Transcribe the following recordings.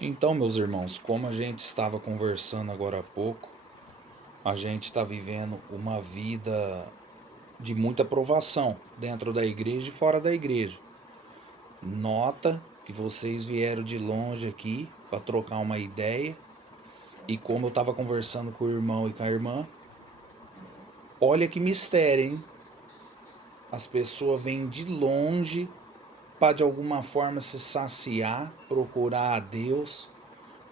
Então, meus irmãos, como a gente estava conversando agora há pouco, a gente está vivendo uma vida de muita provação dentro da igreja e fora da igreja. Nota que vocês vieram de longe aqui para trocar uma ideia e como eu estava conversando com o irmão e com a irmã, olha que mistério, hein? As pessoas vêm de longe para de alguma forma se saciar, procurar a Deus,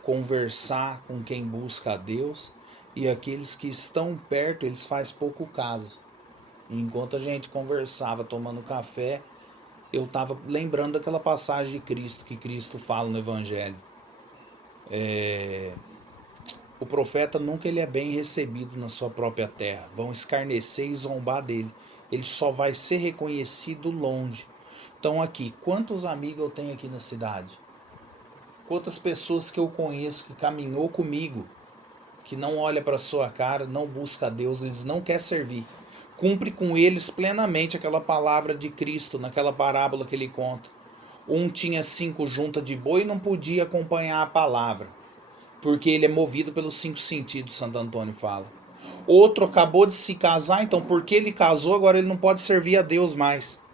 conversar com quem busca a Deus, e aqueles que estão perto, eles fazem pouco caso. E enquanto a gente conversava tomando café, eu estava lembrando daquela passagem de Cristo que Cristo fala no Evangelho. O profeta nunca ele é bem recebido na sua própria terra. Vão escarnecer e zombar dele. Ele só vai ser reconhecido longe. Então aqui, quantos amigos eu tenho aqui na cidade? Quantas pessoas que eu conheço que caminhou comigo, que não olha para sua cara, não busca a Deus, eles não querem servir. Cumpre com eles plenamente aquela palavra de Cristo, naquela parábola que ele conta. Um tinha 5 juntas de boi e não podia acompanhar a palavra, porque ele é movido pelos 5 sentidos, Santo Antônio fala. Outro acabou de se casar, então porque ele casou, agora ele não pode servir a Deus mais.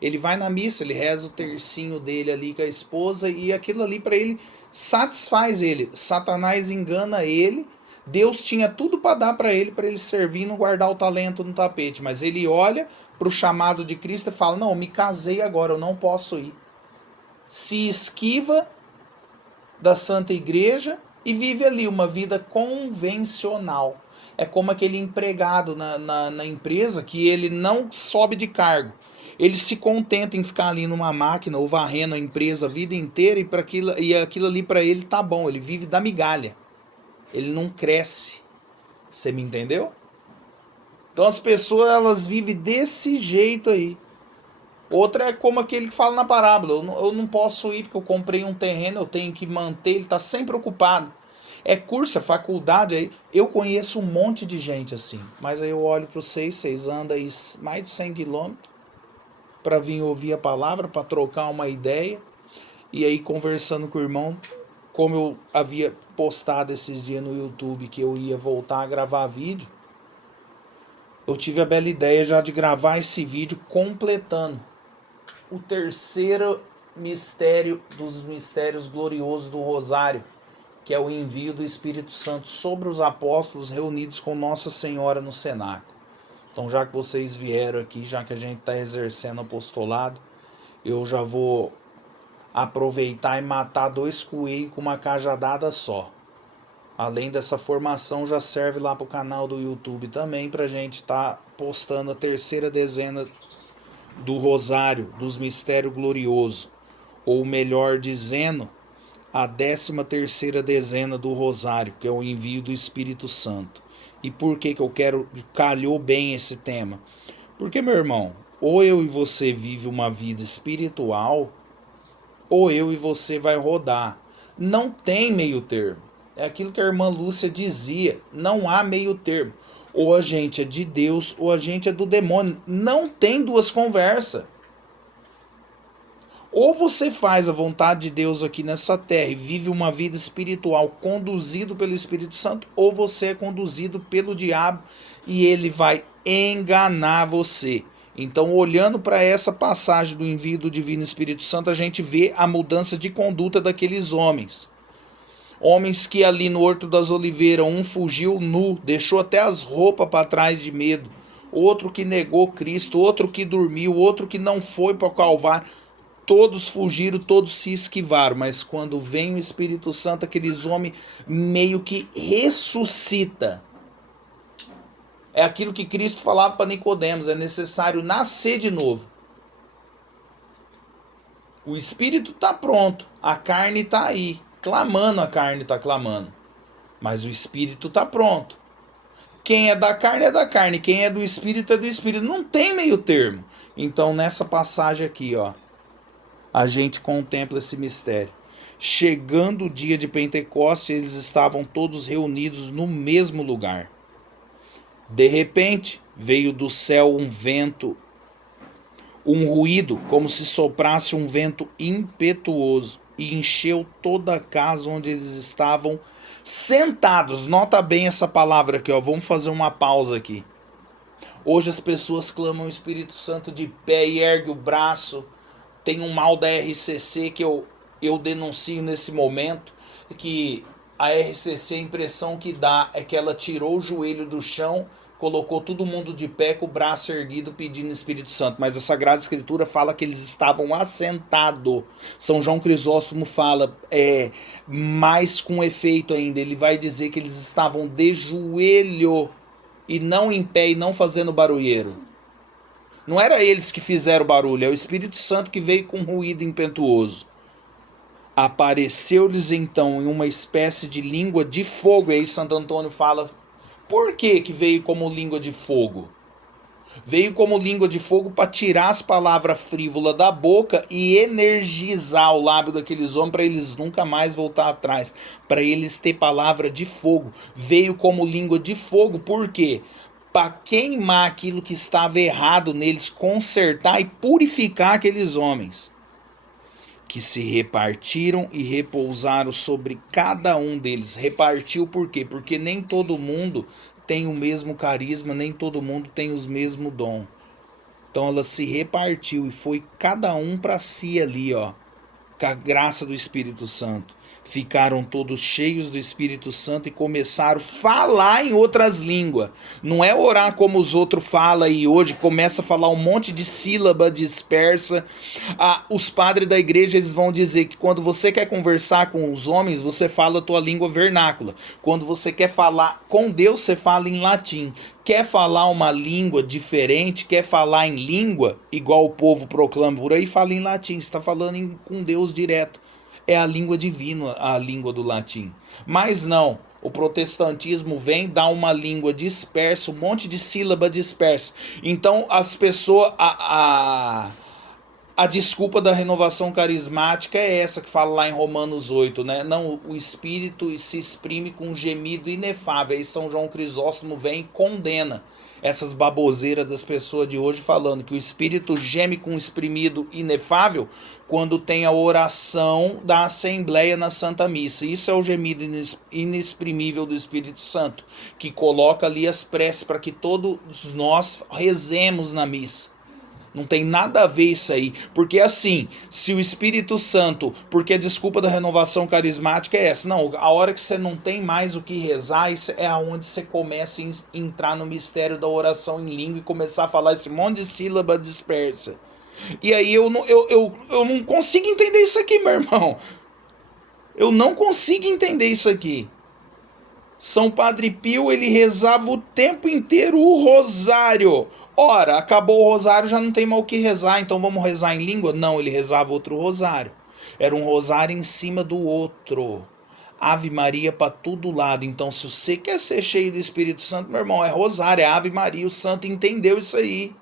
Ele vai na missa, ele reza o tercinho dele ali com a esposa e aquilo ali para ele satisfaz ele. Satanás engana ele. Deus tinha tudo para dar para ele servir e não guardar o talento no tapete, mas ele olha para o chamado de Cristo e fala: "Não, eu me casei agora, eu não posso ir". Se esquiva da Santa Igreja e vive ali uma vida convencional. É como aquele empregado na empresa que ele não sobe de cargo. Ele se contenta em ficar ali numa máquina ou varrendo a empresa a vida inteira e aquilo ali para ele tá bom. Ele vive da migalha. Ele não cresce. Você me entendeu? Então as pessoas elas vivem desse jeito aí. Outra é como aquele que fala na parábola: eu não posso ir porque eu comprei um terreno, eu tenho que manter, ele está sempre ocupado. É curso, é faculdade aí. Eu conheço um monte de gente assim, mas aí eu olho para vocês andam aí mais de 100 quilômetros para vir ouvir a palavra, para trocar uma ideia. E aí conversando com o irmão, como eu havia postado esses dias no YouTube que eu ia voltar a gravar vídeo, eu tive a bela ideia já de gravar esse vídeo completando o terceiro mistério dos mistérios gloriosos do Rosário, que é o envio do Espírito Santo sobre os apóstolos reunidos com Nossa Senhora no cenáculo. Então, já que vocês vieram aqui, já que a gente está exercendo apostolado, eu já vou aproveitar e matar 2 coelhos com uma cajadada só. Além dessa formação, já serve lá para o canal do YouTube também para a gente estar postando a terceira dezena do Rosário, dos Mistérios Gloriosos, ou melhor dizendo, a 13ª dezena do Rosário, que é o envio do Espírito Santo. E por que eu quero, calhou bem esse tema? Porque, meu irmão, ou eu e você vive uma vida espiritual, ou eu e você vai rodar. Não tem meio termo. É aquilo que a irmã Lúcia dizia, não há meio termo. Ou a gente é de Deus, ou a gente é do demônio. Não tem duas conversas. Ou você faz a vontade de Deus aqui nessa terra e vive uma vida espiritual conduzido pelo Espírito Santo, ou você é conduzido pelo diabo e ele vai enganar você. Então, olhando para essa passagem do envio do Divino Espírito Santo, a gente vê a mudança de conduta daqueles homens. Homens que ali no Horto das Oliveiras, um fugiu nu, deixou até as roupas para trás de medo. Outro que negou Cristo, outro que dormiu, outro que não foi para o Calvário. Todos fugiram, todos se esquivaram, mas quando vem o Espírito Santo, aqueles homens meio que ressuscita. É aquilo que Cristo falava para Nicodemos, é necessário nascer de novo. O espírito está pronto, a carne está aí, clamando, a carne está clamando, mas o espírito está pronto. Quem é da carne, quem é do espírito é do espírito, não tem meio termo. Então nessa passagem aqui, ó, a gente contempla esse mistério. Chegando o dia de Pentecostes, eles estavam todos reunidos no mesmo lugar. De repente, veio do céu um vento, um ruído, como se soprasse um vento impetuoso. e encheu toda a casa onde eles estavam sentados. Nota bem essa palavra aqui, ó. Vamos fazer uma pausa aqui. Hoje as pessoas clamam o Espírito Santo de pé e ergue o braço. Tem um mal da RCC que eu denuncio nesse momento, que a RCC, a impressão que dá é que ela tirou o joelho do chão, colocou todo mundo de pé com o braço erguido pedindo o Espírito Santo. Mas a Sagrada Escritura fala que eles estavam assentados. São João Crisóstomo fala mais com efeito ainda. Ele vai dizer que eles estavam de joelho e não em pé e não fazendo barulheiro. Não era eles que fizeram barulho, é o Espírito Santo que veio com ruído impetuoso. Apareceu-lhes então em uma espécie de língua de fogo. E aí Santo Antônio fala, por que veio como língua de fogo? Veio como língua de fogo para tirar as palavras frívolas da boca e energizar o lábio daqueles homens para eles nunca mais voltar atrás. Para eles ter palavra de fogo. Veio como língua de fogo, por quê? Para queimar aquilo que estava errado neles, consertar e purificar aqueles homens, que se repartiram e repousaram sobre cada um deles. Repartiu por quê? Porque nem todo mundo tem o mesmo carisma, nem todo mundo tem os mesmos dons. Então ela se repartiu e foi cada um para si ali, ó, com a graça do Espírito Santo. Ficaram todos cheios do Espírito Santo e começaram a falar em outras línguas. Não é orar como os outros falam e hoje começa a falar um monte de sílaba dispersa. Os padres da igreja eles vão dizer que quando você quer conversar com os homens, você fala a tua língua vernácula. Quando você quer falar com Deus, você fala em latim. Quer falar uma língua diferente, quer falar em língua, igual o povo proclama por aí, fala em latim. Você está falando com Deus direto. É a língua divina, a língua do latim. Mas não, o protestantismo vem dar uma língua dispersa, um monte de sílaba dispersa. Então as pessoas, a desculpa da renovação carismática é essa que fala lá em Romanos 8, né? Não, o Espírito se exprime com um gemido inefável. Aí São João Crisóstomo vem e condena essas baboseiras das pessoas de hoje falando que o Espírito geme com um exprimido inefável quando tem a oração da Assembleia na Santa Missa. Isso é o gemido inexprimível do Espírito Santo, que coloca ali as preces para que todos nós rezemos na missa. Não tem nada a ver isso aí. Porque assim, se o Espírito Santo, porque a desculpa da renovação carismática é essa. Não, a hora que você não tem mais o que rezar, isso é aonde você começa a entrar no mistério da oração em língua e começar a falar esse monte de sílaba dispersa. E aí eu não consigo entender isso aqui, meu irmão. Eu não consigo entender isso aqui. São Padre Pio, ele rezava o tempo inteiro o rosário. Ora, acabou o rosário, já não tem mais o que rezar, então vamos rezar em língua? Não, ele rezava outro rosário. Era um rosário em cima do outro. Ave Maria para todo lado. Então, se você quer ser cheio do Espírito Santo, meu irmão, é rosário, é Ave Maria. O santo entendeu isso aí.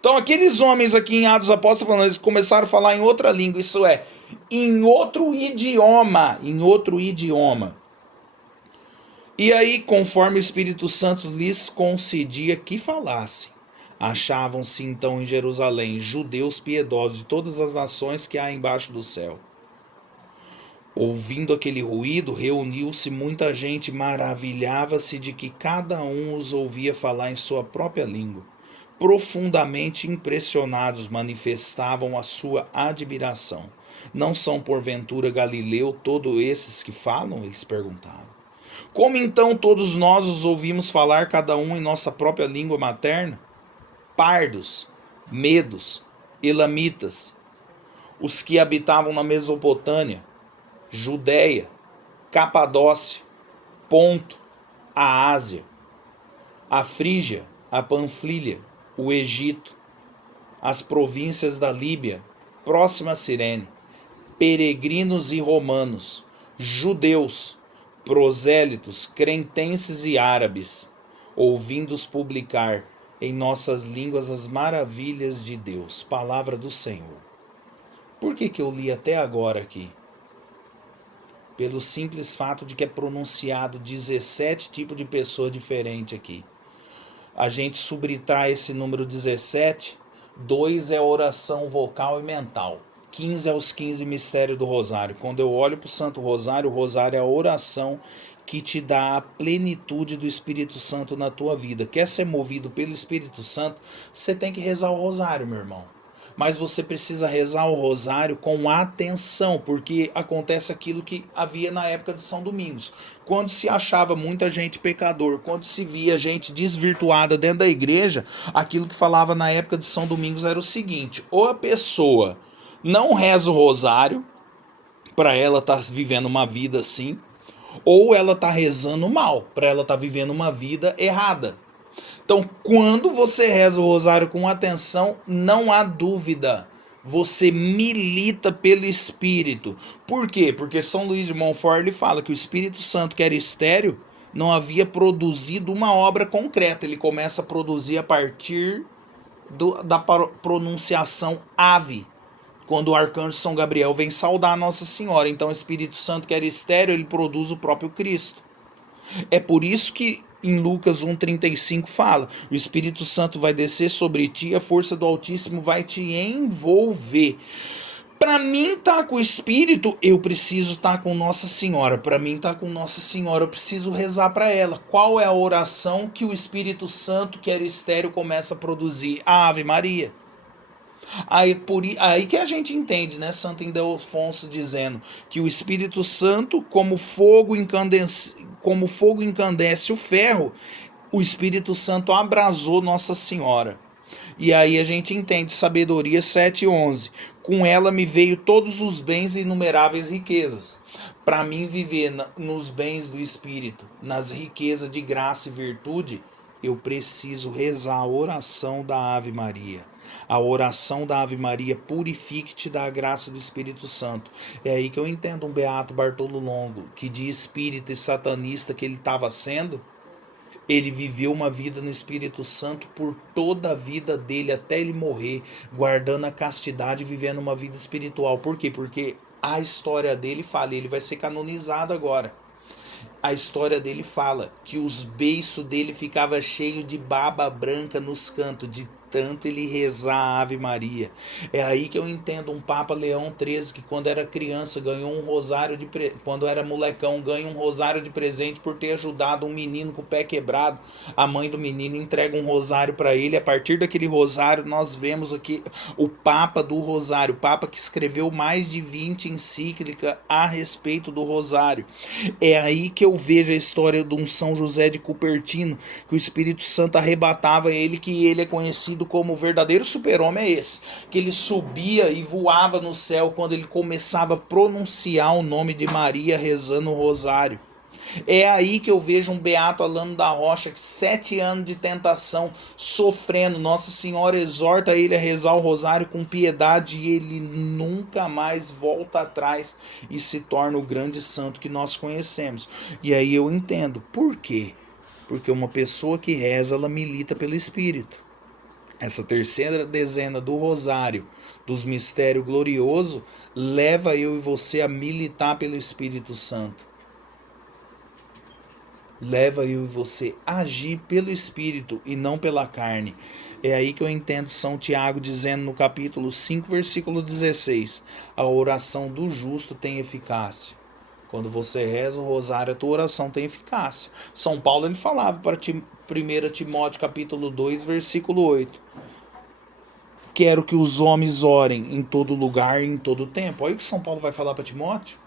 Então, aqueles homens aqui em Atos Apóstolos, falando, eles começaram a falar em outra língua, isso é, em outro idioma. Em outro idioma. E aí, conforme o Espírito Santo lhes concedia que falassem, achavam-se então em Jerusalém judeus piedosos de todas as nações que há embaixo do céu. Ouvindo aquele ruído, reuniu-se muita gente, maravilhava-se de que cada um os ouvia falar em sua própria língua. Profundamente impressionados, manifestavam a sua admiração. Não são porventura Galileu todos esses que falam? Eles perguntavam. Como então todos nós os ouvimos falar, cada um em nossa própria língua materna? Pardos, medos, elamitas, os que habitavam na Mesopotâmia, Judéia, Capadócia, Ponto, a Ásia, a Frígia, a Panfilha, o Egito, as províncias da Líbia, próxima a Cirene, peregrinos e romanos, judeus, prosélitos, cretenses e árabes, ouvindo-os publicar em nossas línguas as maravilhas de Deus. Palavra do Senhor. Por que eu li até agora aqui? Pelo simples fato de que é pronunciado 17 tipos de pessoa diferente aqui. A gente subtrai esse número 17, 2 é oração vocal e mental. 15 aos 15 mistério do Rosário. Quando eu olho para o Rosário é a oração que te dá a plenitude do Espírito Santo na tua vida. Quer ser movido pelo Espírito Santo, você tem que rezar o Rosário, meu irmão. Mas você precisa rezar o Rosário com atenção, porque acontece aquilo que havia na época de São Domingos. Quando se achava muita gente pecador, quando se via gente desvirtuada dentro da igreja, aquilo que falava na época de São Domingos era o seguinte: ou a pessoa não reza o Rosário, para ela estar vivendo uma vida assim, ou ela está rezando mal, para ela estar vivendo uma vida errada. Então, quando você reza o rosário com atenção, não há dúvida, você milita pelo Espírito. Por quê? Porque São Luís de Montfort ele fala que o Espírito Santo, que era estéril, não havia produzido uma obra concreta. Ele começa a produzir a partir da pronunciação ave, quando o arcanjo São Gabriel vem saudar Nossa Senhora. Então o Espírito Santo, que era estéril, ele produz o próprio Cristo. É por isso que em Lucas 1,35 fala: o Espírito Santo vai descer sobre ti, a força do Altíssimo vai te envolver. Para mim estar com o Espírito, eu preciso estar com Nossa Senhora. Para mim estar com Nossa Senhora, eu preciso rezar para ela. Qual é a oração que o Espírito Santo, que era estéril, começa a produzir? A Ave Maria. Aí que a gente entende, né? Santo Ildefonso dizendo que o Espírito Santo, como fogo encandece o ferro, o Espírito Santo abrasou Nossa Senhora. E aí a gente entende Sabedoria 7,11. Com ela me veio todos os bens e inumeráveis riquezas. Para mim viver nos bens do Espírito, nas riquezas de graça e virtude, eu preciso rezar a oração da Ave Maria. A oração da Ave Maria purifique-te da graça do Espírito Santo. É aí que eu entendo um Beato Bartolo Longo, que de espírita e satanista que ele estava sendo, ele viveu uma vida no Espírito Santo por toda a vida dele, até ele morrer, guardando a castidade e vivendo uma vida espiritual. Por quê? Porque a história dele fala, ele vai ser canonizado agora. A história dele fala que os beiços dele ficava cheio de baba branca nos cantos, de tanto ele rezar a Ave Maria. É aí que eu entendo um Papa Leão XIII que quando era criança ganhou um rosário quando era molecão ganha um rosário de presente por ter ajudado um menino com o pé quebrado. A mãe do menino entrega um rosário para ele. A partir daquele rosário nós vemos aqui o Papa do Rosário, o Papa que escreveu mais de 20 encíclicas a respeito do rosário. É aí que eu vejo a história de um São José de Cupertino, que o Espírito Santo arrebatava ele, que ele é conhecido como o verdadeiro super-homem, é esse, que ele subia e voava no céu quando ele começava a pronunciar o nome de Maria rezando o rosário. É aí que eu vejo um Beato Alano da Rocha, que 7 anos de tentação, sofrendo, Nossa Senhora exorta ele a rezar o rosário com piedade e ele nunca mais volta atrás e se torna o grande santo que nós conhecemos. E aí eu entendo, por quê? Porque uma pessoa que reza, ela milita pelo Espírito. Essa terceira dezena do rosário, dos mistérios gloriosos, leva eu e você a militar pelo Espírito Santo. Leva eu e você a agir pelo Espírito e não pela carne. É aí que eu entendo São Tiago dizendo no capítulo 5, versículo 16: a oração do justo tem eficácia. Quando você reza o rosário, a tua oração tem eficácia. São Paulo ele falava para 1 Timóteo capítulo 2, versículo 8: quero que os homens orem em todo lugar e em todo tempo. Olha o que São Paulo vai falar para Timóteo.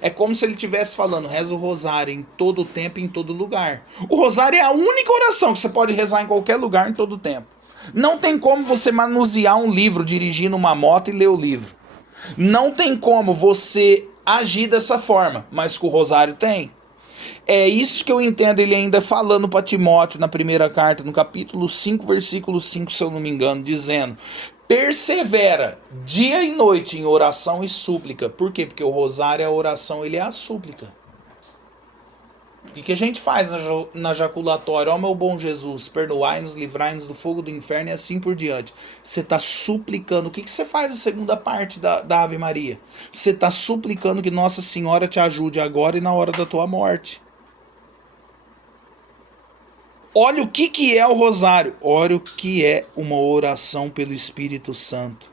É como se ele estivesse falando, reza o rosário em todo tempo e em todo lugar. O rosário é a única oração que você pode rezar em qualquer lugar, em todo tempo. Não tem como você manusear um livro dirigindo uma moto e ler o livro. Não tem como você agir dessa forma, mas que o rosário tem. É isso que eu entendo ele ainda falando para Timóteo na primeira carta, no capítulo 5, versículo 5, se eu não me engano, dizendo: persevera dia e noite em oração e súplica. Por quê? Porque o rosário é a oração, ele é a súplica. O que a gente faz na jaculatória? Ó meu bom Jesus, perdoai-nos, livrai-nos do fogo do inferno e assim por diante. Você está suplicando. O que você faz na segunda parte da Ave Maria? Você está suplicando que Nossa Senhora te ajude agora e na hora da tua morte. Olha o que é o rosário. Olha o que é uma oração pelo Espírito Santo.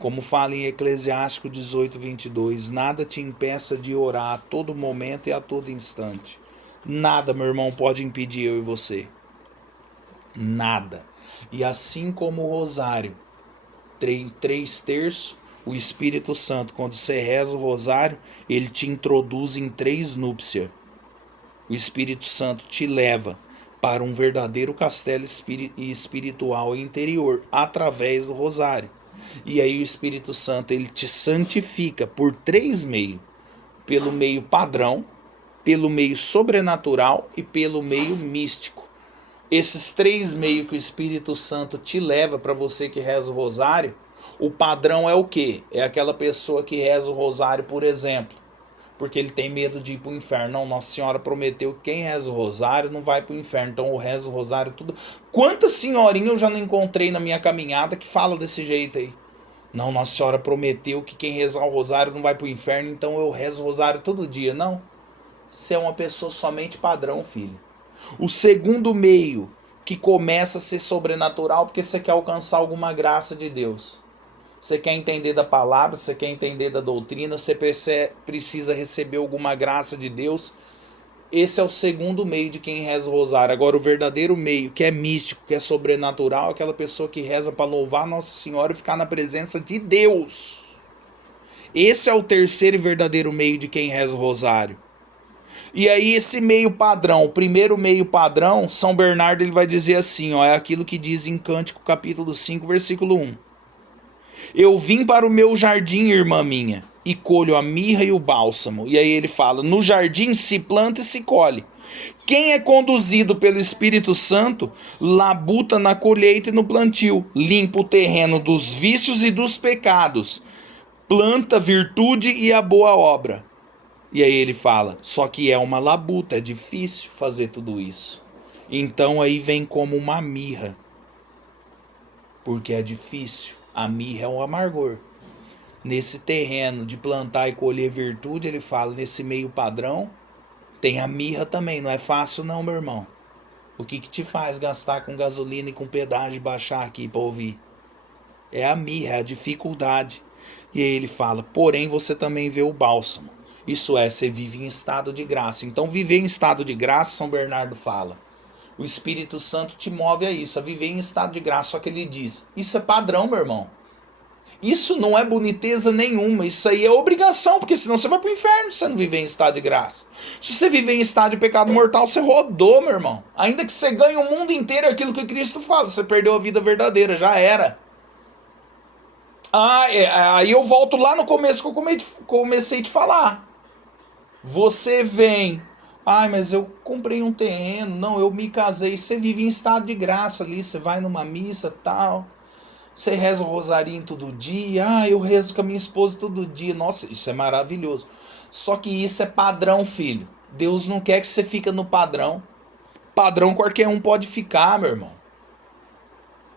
Como fala em Eclesiástico 18:22, nada te impeça de orar a todo momento e a todo instante. Nada, meu irmão, pode impedir eu e você. Nada. E assim como o rosário, 3 terços, o Espírito Santo, quando você reza o rosário, ele te introduz em 3 núpcias. O Espírito Santo te leva para um verdadeiro castelo espiritual interior através do rosário. E aí o Espírito Santo ele te santifica por 3 meios: pelo meio padrão, pelo meio sobrenatural e pelo meio místico. Esses 3 meios que o Espírito Santo te leva para você que reza o rosário, o padrão é o quê? É aquela pessoa que reza o rosário, por exemplo, porque ele tem medo de ir para o inferno. Não, Nossa Senhora prometeu que quem reza o rosário não vai para o inferno. Então eu rezo o rosário tudo. Quantas senhorinhas eu já não encontrei na minha caminhada que fala desse jeito aí? Não, Nossa Senhora prometeu que quem rezar o rosário não vai para o inferno, então eu rezo o rosário todo dia. Não. Você é uma pessoa somente padrão, filho. O segundo meio que começa a ser sobrenatural porque você quer alcançar alguma graça de Deus. Você quer entender da palavra, você quer entender da doutrina, você precisa receber alguma graça de Deus. Esse é o segundo meio de quem reza o rosário. Agora, o verdadeiro meio, que é místico, que é sobrenatural, é aquela pessoa que reza para louvar Nossa Senhora e ficar na presença de Deus. Esse é o terceiro e verdadeiro meio de quem reza o rosário. E aí esse meio padrão, o primeiro meio padrão, São Bernardo ele vai dizer assim, ó, é aquilo que diz em Cântico capítulo 5, versículo 1. Eu vim para o meu jardim, irmã minha, e colho a mirra e o bálsamo. E aí ele fala, no jardim se planta e se colhe. Quem é conduzido pelo Espírito Santo, labuta na colheita e no plantio, limpa o terreno dos vícios e dos pecados, planta a virtude e a boa obra. E aí ele fala, só que é uma labuta, é difícil fazer tudo isso. Então aí vem como uma mirra, porque é difícil. A mirra é um amargor. Nesse terreno de plantar e colher virtude, ele fala, nesse meio padrão, tem a mirra também, não é fácil não, meu irmão. O que te faz gastar com gasolina e com pedágio e baixar aqui para ouvir? É a mirra, é a dificuldade. E aí ele fala, porém você também vê o bálsamo. Isso é, você vive em estado de graça. Então viver em estado de graça, São Bernardo fala, o Espírito Santo te move a isso, a viver em estado de graça. Só que ele diz, isso é padrão, meu irmão. Isso não é boniteza nenhuma, isso aí é obrigação, porque senão você vai pro inferno se você não viver em estado de graça. Se você viver em estado de pecado mortal, você rodou, meu irmão. Ainda que você ganhe o mundo inteiro, é aquilo que Cristo fala, você perdeu a vida verdadeira, já era. Aí eu volto lá no começo que eu comecei a te falar. Você vem, mas eu comprei um terreno, não, eu me casei, você vive em estado de graça ali, você vai numa missa tal... Você reza o rosarinho todo dia. Eu rezo com a minha esposa todo dia. Nossa, isso é maravilhoso. Só que isso é padrão, filho. Deus não quer que você fique no padrão. Padrão qualquer um pode ficar, meu irmão.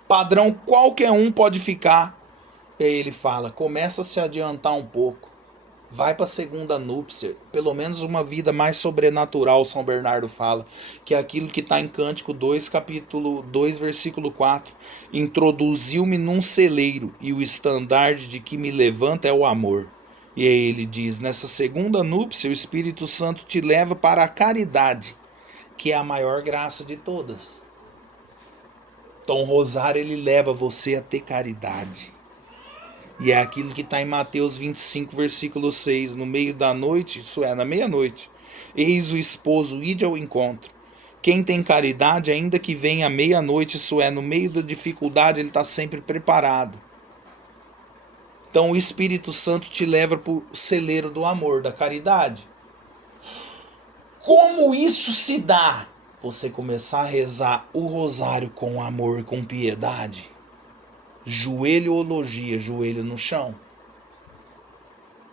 Padrão qualquer um pode ficar. E aí ele fala, começa a se adiantar um pouco. Vai para a segunda núpcia, pelo menos uma vida mais sobrenatural, São Bernardo fala, que é aquilo que está em Cântico 2, capítulo 2, versículo 4. Introduziu-me num celeiro, e o estandarte de que me levanta é o amor. E aí ele diz, nessa segunda núpcia, o Espírito Santo te leva para a caridade, que é a maior graça de todas. Então o rosário ele leva você a ter caridade. E é aquilo que está em Mateus 25, versículo 6. No meio da noite, isso é, na meia-noite, eis o esposo, ide ao encontro. Quem tem caridade, ainda que venha à meia-noite, isso é, no meio da dificuldade, ele está sempre preparado. Então o Espírito Santo te leva para o celeiro do amor, da caridade. Como isso se dá? Você começar a rezar o rosário com amor e com piedade. Joelhologia, joelho no chão.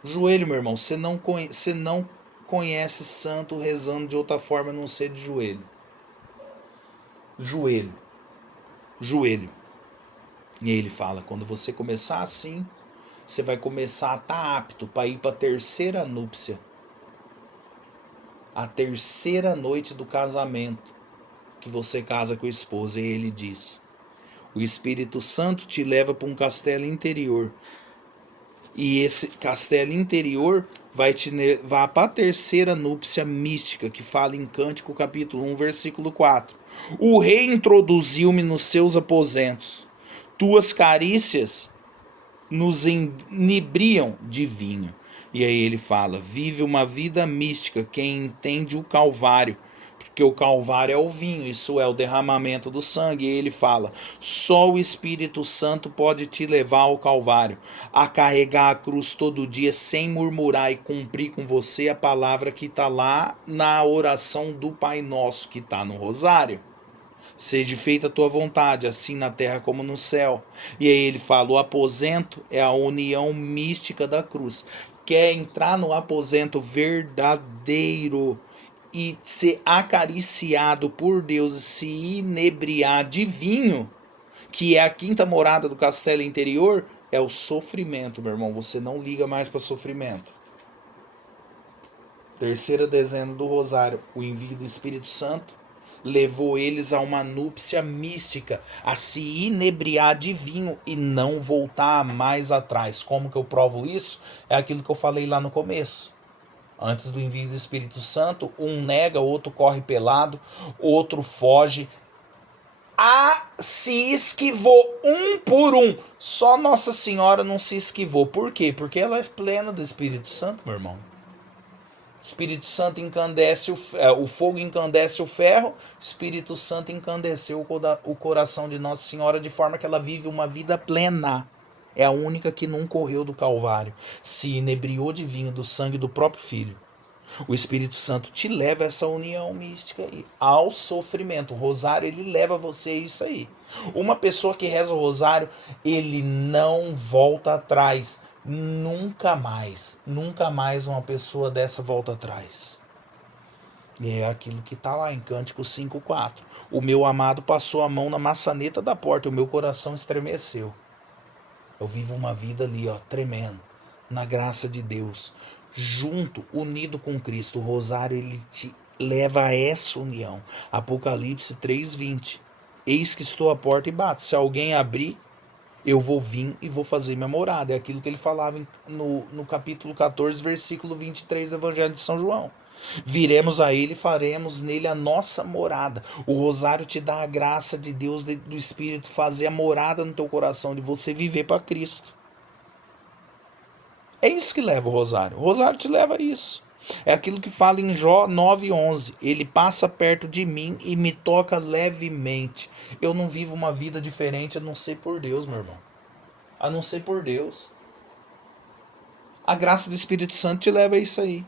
Joelho, meu irmão, você não conhece santo rezando de outra forma a não ser de joelho. Joelho. Joelho. E aí ele fala, quando você começar assim, você vai começar a estar apto para ir para a terceira núpcia. A terceira noite do casamento, que você casa com a esposa. E ele diz, o Espírito Santo te leva para um castelo interior, E esse castelo interior vai te levar para a terceira núpcia mística, que fala em Cântico capítulo 1, versículo 4. O rei introduziu-me nos seus aposentos. Tuas carícias nos inebriam de vinho. E aí ele fala: vive uma vida mística quem entende o Calvário, porque o Calvário é o vinho, isso é o derramamento do sangue. E ele fala: só o Espírito Santo pode te levar ao Calvário, a carregar a cruz todo dia sem murmurar e cumprir com você a palavra que está lá na oração do Pai Nosso, que está no Rosário. Seja feita a tua vontade, assim na terra como no céu. E aí ele fala: o aposento é a união mística da cruz. Quer entrar no aposento verdadeiro e ser acariciado por Deus e se inebriar de vinho, que é a quinta morada do castelo interior, é o sofrimento, meu irmão. Você não liga mais para sofrimento. Terceira dezena do rosário, o envio do Espírito Santo levou eles a uma núpcia mística, a se inebriar de vinho e não voltar mais atrás. Como que eu provo isso? É aquilo que eu falei lá no começo. Antes do envio do Espírito Santo, um nega, outro corre pelado, outro foge. Se esquivou um por um. Só Nossa Senhora não se esquivou. Por quê? Porque ela é plena do Espírito Santo, meu irmão. O Espírito Santo encandece o fogo encandece o ferro, o Espírito Santo encandeceu o coração de Nossa Senhora de forma que ela vive uma vida plena. É a única que não correu do Calvário, se inebriou de vinho do sangue do próprio Filho. O Espírito Santo te leva a essa união mística aí, ao sofrimento. O rosário, ele leva você a isso aí. Uma pessoa que reza o rosário, ele não volta atrás. Nunca mais uma pessoa dessa volta atrás. E é aquilo que está lá em Cântico 5,4. O meu amado passou a mão na maçaneta da porta, o meu coração estremeceu. Eu vivo uma vida ali, ó, tremendo, na graça de Deus, junto, unido com Cristo. O rosário, ele te leva a essa união. Apocalipse 3,20. Eis que estou à porta e bato. Se alguém abrir, eu vou vir e vou fazer minha morada. É aquilo que ele falava no capítulo 14, versículo 23 do Evangelho de São João. Viremos a ele e faremos nele a nossa morada. O rosário te dá a graça de Deus, do Espírito, fazer a morada no teu coração, de você viver para Cristo. É isso que leva o rosário. O rosário te leva a isso. É aquilo que fala em Jó 9,11. Ele passa perto de mim e me toca levemente. Eu não vivo uma vida diferente a não ser por Deus, meu irmão. A não ser por Deus. A graça do Espírito Santo te leva a isso aí.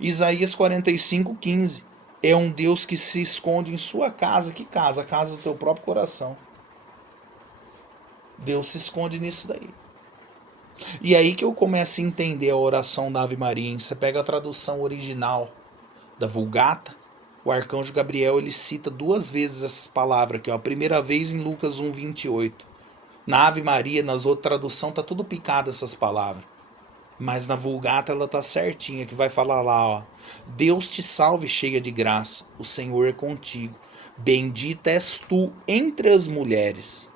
Isaías 45,15. É um Deus que se esconde em sua casa. Que casa? A casa do teu próprio coração. Deus se esconde nisso daí. E aí que eu começo a entender a oração da Ave Maria. Você pega a tradução original da Vulgata, o arcanjo Gabriel, ele cita 2 vezes essa palavra aqui, ó. A primeira vez em Lucas 1,28. Na Ave Maria, nas outras traduções, tá tudo picado essas palavras. Mas na Vulgata ela tá certinha, que vai falar lá, ó. Deus te salve, cheia de graça, o Senhor é contigo. Bendita és tu entre as mulheres.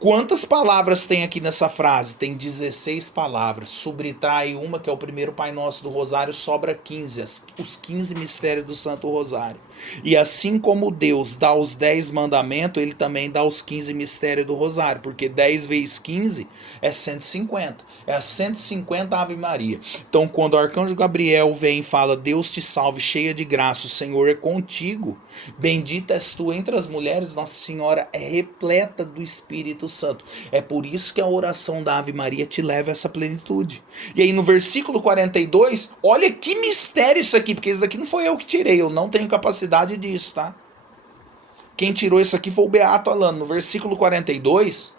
Quantas palavras tem aqui nessa frase? Tem 16 palavras. Subtrai uma, que é o primeiro Pai Nosso do Rosário, sobra 15, os 15 mistérios do Santo Rosário. E assim como Deus dá os 10 mandamentos, ele também dá os 15 mistérios do Rosário, porque 10 vezes 15 é 150. É a 150 Ave Maria. Então, quando o arcanjo Gabriel vem e fala: Deus te salve, cheia de graça, o Senhor é contigo. Bendita és tu entre as mulheres, Nossa Senhora é repleta do Espírito Santo. É por isso que a oração da Ave Maria te leva a essa plenitude. E aí no versículo 42, olha que mistério isso aqui, porque isso aqui não foi eu que tirei, eu não tenho capacidade disso, tá? Quem tirou isso aqui foi o Beato Alano. No versículo 42,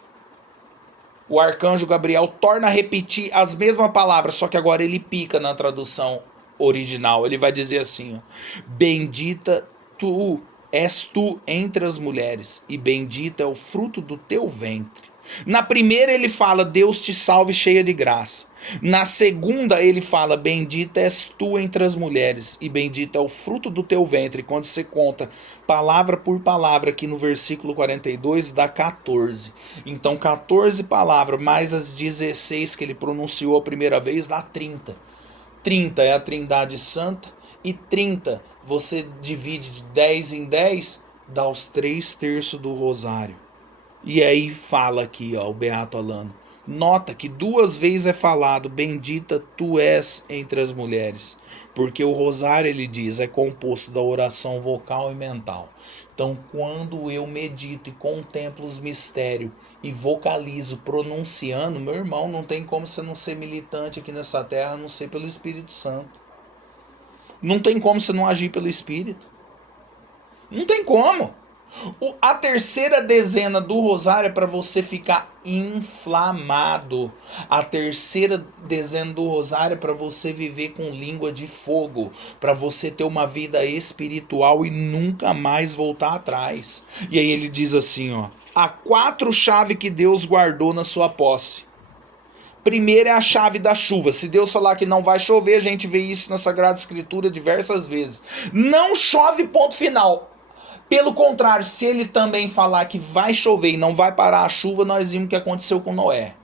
o arcanjo Gabriel torna a repetir as mesmas palavras, só que agora ele pica na tradução original. Ele vai dizer assim, ó: bendita tu és tu entre as mulheres, e bendito é o fruto do teu ventre. Na primeira ele fala, Deus te salve cheia de graça. Na segunda ele fala, bendita és tu entre as mulheres e bendito é o fruto do teu ventre. Quando você conta palavra por palavra aqui no versículo 42 dá 14. Então 14 palavras mais as 16 que ele pronunciou a primeira vez dá 30. 30 é a Trindade Santa e 30 você divide de 10 em 10, dá os 3/3 do rosário. E aí fala aqui, ó, o Beato Alano. Nota que 2 vezes é falado, bendita tu és entre as mulheres. Porque o rosário, ele diz, é composto da oração vocal e mental. Então, quando eu medito e contemplo os mistérios e vocalizo pronunciando, meu irmão, não tem como você não ser militante aqui nessa terra, a não ser pelo Espírito Santo. Não tem como você não agir pelo Espírito. Não tem como. A terceira dezena do rosário é para você ficar inflamado. A terceira dezena do rosário é para você viver com língua de fogo, para você ter uma vida espiritual e nunca mais voltar atrás. E aí ele diz assim, ó: há 4 chaves que Deus guardou na sua posse. Primeira é a chave da chuva. Se Deus falar que não vai chover, a gente vê isso na Sagrada Escritura diversas vezes. Não chove, ponto final. Pelo contrário, se ele também falar que vai chover e não vai parar a chuva, nós vimos o que aconteceu com Noé.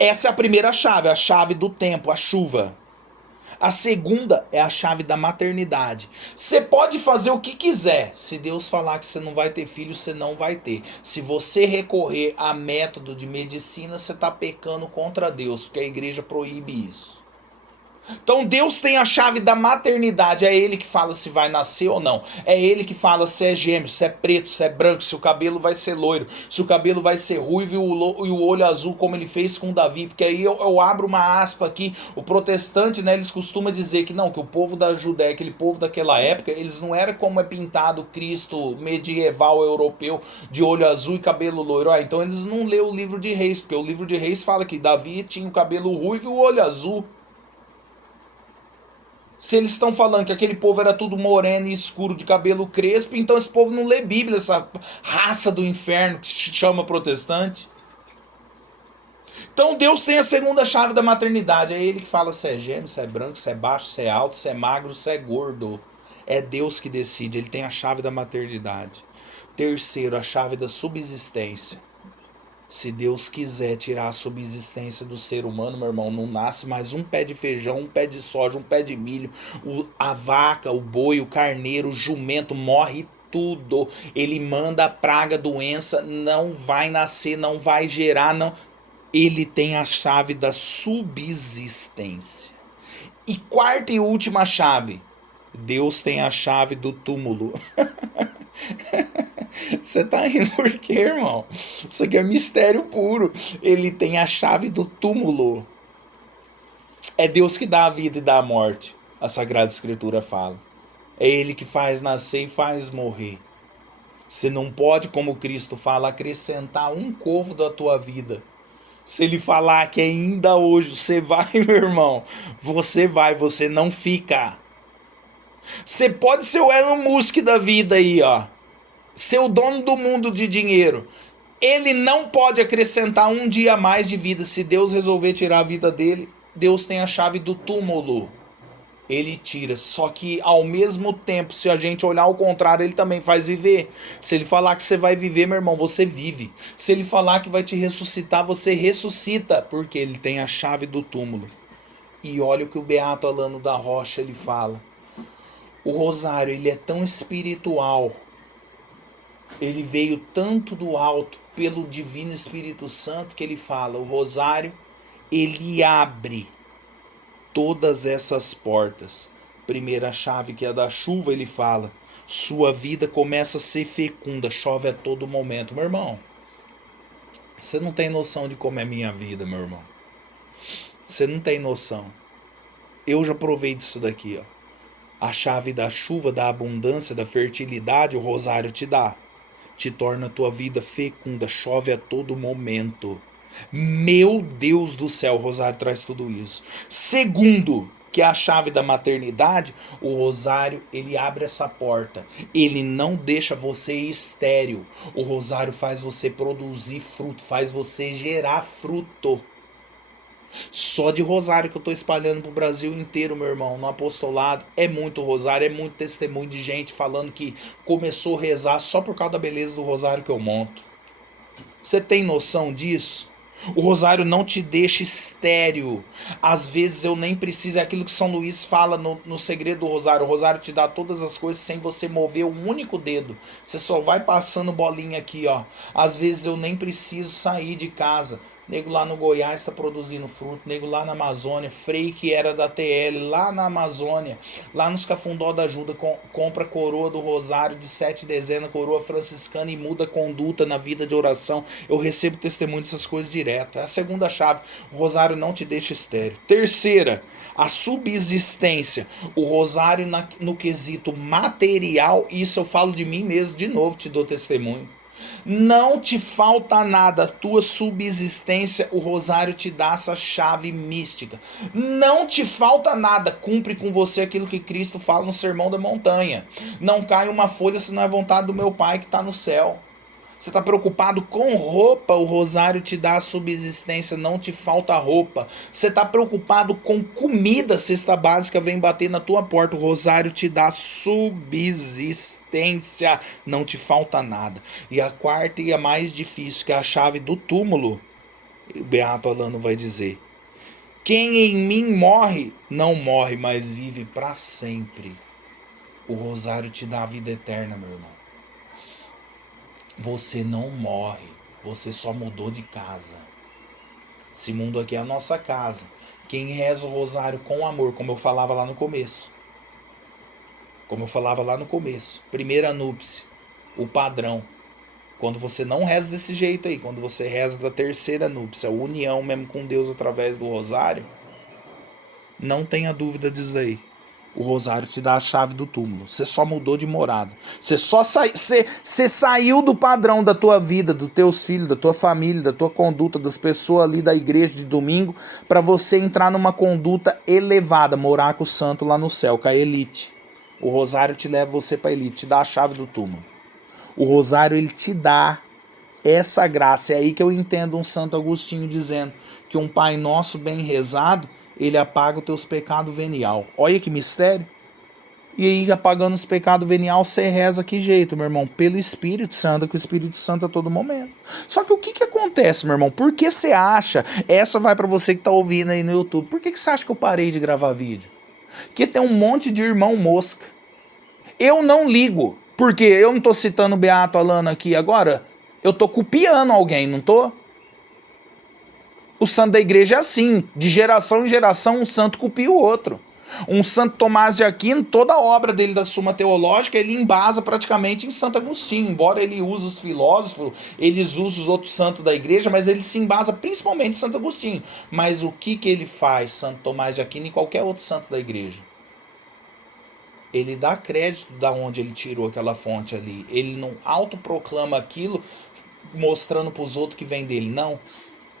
Essa é a primeira chave, a chave do tempo, a chuva. A segunda é a chave da maternidade. Você pode fazer o que quiser. Se Deus falar que você não vai ter filho, você não vai ter. Se você recorrer a método de medicina, você está pecando contra Deus, porque a igreja proíbe isso. Então Deus tem a chave da maternidade, é ele que fala se vai nascer ou não. É ele que fala se é gêmeo, se é preto, se é branco, se o cabelo vai ser loiro, se o cabelo vai ser ruivo e o olho azul, como ele fez com Davi. Porque aí eu abro uma aspa aqui, o protestante, né, eles costumam dizer que não, que o povo da Judéia, aquele povo daquela época, eles não eram como é pintado o Cristo medieval europeu, de olho azul e cabelo loiro. Então eles não lêem o livro de Reis, porque o livro de Reis fala que Davi tinha o cabelo ruivo e o olho azul. Se eles estão falando que aquele povo era tudo moreno e escuro de cabelo crespo, então esse povo não lê Bíblia, essa raça do inferno que se chama protestante. Então Deus tem a segunda chave da maternidade. É ele que fala se é gêmeo, se é branco, se é baixo, se é alto, se é magro, se é gordo. É Deus que decide, ele tem a chave da maternidade. Terceiro, a chave da subsistência. Se Deus quiser tirar a subsistência do ser humano, meu irmão, não nasce mais um pé de feijão, um pé de soja, um pé de milho. A vaca, o boi, o carneiro, o jumento, morre tudo. Ele manda a praga, doença, não vai nascer, não vai gerar, não. Ele tem a chave da subsistência. E quarta e última chave, Deus tem a chave do túmulo. Você tá rindo por quê, irmão? Isso aqui é mistério puro. Ele tem a chave do túmulo. É Deus que dá a vida e dá a morte. A Sagrada Escritura fala. É ele que faz nascer e faz morrer. Você não pode, como Cristo fala, acrescentar um covo da tua vida. Se ele falar que ainda hoje você vai, meu irmão, você vai, você não fica. Você pode ser o Elon Musk da vida aí, ó. Ser o dono do mundo de dinheiro. Ele não pode acrescentar um dia a mais de vida. Se Deus resolver tirar a vida dele, Deus tem a chave do túmulo. Ele tira. Só que ao mesmo tempo, se a gente olhar ao contrário, ele também faz viver. Se ele falar que você vai viver, meu irmão, você vive. Se ele falar que vai te ressuscitar, você ressuscita. Porque ele tem a chave do túmulo. E olha o que o Beato Alano da Rocha ele fala. O rosário, ele é tão espiritual. Ele veio tanto do alto pelo Divino Espírito Santo que ele fala, o rosário, ele abre todas essas portas. Primeira chave, que é a da chuva, ele fala, sua vida começa a ser fecunda, chove a todo momento. Meu irmão, você não tem noção de como é minha vida, meu irmão. Você não tem noção. Eu já provei disso daqui, ó. A chave da chuva, da abundância, da fertilidade, o rosário te dá. Te torna a tua vida fecunda, chove a todo momento. Meu Deus do céu, o rosário traz tudo isso. Segundo, que é a chave da maternidade, o rosário, ele abre essa porta. Ele não deixa você estéril. O rosário faz você produzir fruto, faz você gerar fruto. Só de rosário que eu tô espalhando pro Brasil inteiro, meu irmão, no apostolado. É muito rosário, é muito testemunho de gente falando que começou a rezar só por causa da beleza do rosário que eu monto. Você tem noção disso? O rosário não te deixa estéril. Às vezes eu nem preciso, é aquilo que São Luís fala no segredo do rosário. O rosário te dá todas as coisas sem você mover um único dedo. Você só vai passando bolinha aqui, ó. Às vezes eu nem preciso sair de casa. Nego lá no Goiás está produzindo fruto, nego lá na Amazônia, Frei que era da TL, lá na Amazônia, lá nos Cafundó da Ajuda, compra coroa do Rosário de 7 dezenas, coroa franciscana e muda a conduta na vida de oração. Eu recebo testemunho dessas coisas direto. É a segunda chave, o Rosário não te deixa estéril. Terceira, a subsistência. O Rosário no quesito material, isso eu falo de mim mesmo, de novo te dou testemunho. Não te falta nada, tua subsistência, o rosário te dá essa chave mística. Não te falta nada, cumpre com você aquilo que Cristo fala no Sermão da Montanha. Não cai uma folha se não é vontade do meu Pai que está no céu. Você está preocupado com roupa, o rosário te dá a subsistência, não te falta roupa. Você está preocupado com comida, a cesta básica vem bater na tua porta, o rosário te dá subsistência, não te falta nada. E a quarta e a mais difícil, que é a chave do túmulo, o Beato Alano vai dizer: quem em mim morre, não morre, mas vive para sempre. O rosário te dá a vida eterna, meu irmão. Você não morre, você só mudou de casa. Esse mundo aqui é a nossa casa. Quem reza o rosário com amor, como eu falava lá no começo. Primeira núpcia, o padrão. Quando você não reza desse jeito aí, quando você reza da terceira núpcia, a união mesmo com Deus através do rosário, não tenha dúvida disso aí. O rosário te dá a chave do túmulo. Você só mudou de morada. Você saiu do padrão da tua vida, dos teus filhos, da tua família, da tua conduta, das pessoas ali da igreja de domingo, para você entrar numa conduta elevada, morar com o santo lá no céu, com a elite. O rosário te leva você para a elite, te dá a chave do túmulo. O rosário, ele te dá essa graça. É aí que eu entendo um Santo Agostinho dizendo que um Pai Nosso bem rezado, ele apaga os teus pecados venial. Olha que mistério. E aí, apagando os pecados venial, você reza que jeito, meu irmão? Pelo Espírito Santo, com o Espírito Santo a todo momento. Só que o que acontece, meu irmão? Por que você acha, essa vai para você que tá ouvindo aí no YouTube, por que você acha que eu parei de gravar vídeo? Porque tem um monte de irmão mosca. Eu não ligo, porque eu não tô citando o Beato Alano aqui agora, eu tô copiando alguém, não tô? O santo da igreja é assim, de geração em geração um santo copia o outro. Um Santo Tomás de Aquino, toda a obra dele da Suma Teológica, ele embasa praticamente em Santo Agostinho, embora ele use os filósofos, eles usam os outros santos da igreja, mas ele se embasa principalmente em Santo Agostinho. Mas o que ele faz, Santo Tomás de Aquino e qualquer outro santo da igreja? Ele dá crédito da onde ele tirou aquela fonte ali. Ele não autoproclama aquilo mostrando para os outros que vem dele, não.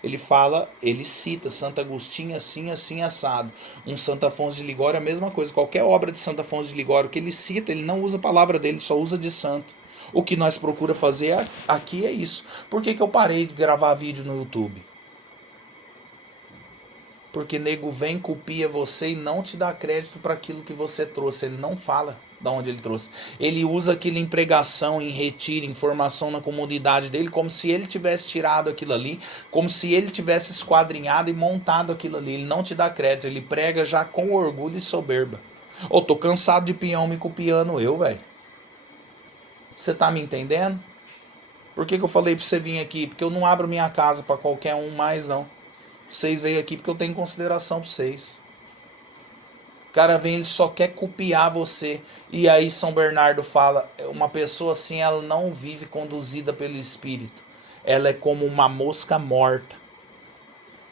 Ele fala, ele cita Santo Agostinho assim, assim, assado. Um Santo Afonso de Ligório, a mesma coisa. Qualquer obra de Santo Afonso de Ligório que ele cita, ele não usa a palavra dele, só usa de santo. O que nós procura fazer aqui é isso. Por que eu parei de gravar vídeo no YouTube? Porque nego vem, copia você e não te dá crédito para aquilo que você trouxe. Ele não fala de onde ele trouxe. Ele usa aquilo em pregação, em retiro, em formação na comunidade dele, como se ele tivesse tirado aquilo ali, como se ele tivesse esquadrinhado e montado aquilo ali. Ele não te dá crédito, ele prega já com orgulho e soberba. Ô, tô cansado de peão me copiando eu, velho. Você tá me entendendo? Por que eu falei pra você vir aqui? Porque eu não abro minha casa pra qualquer um mais, não. Vocês veio aqui porque eu tenho consideração pra vocês. O cara vem, ele só quer copiar você. E aí São Bernardo fala, uma pessoa assim, ela não vive conduzida pelo Espírito. Ela é como uma mosca morta.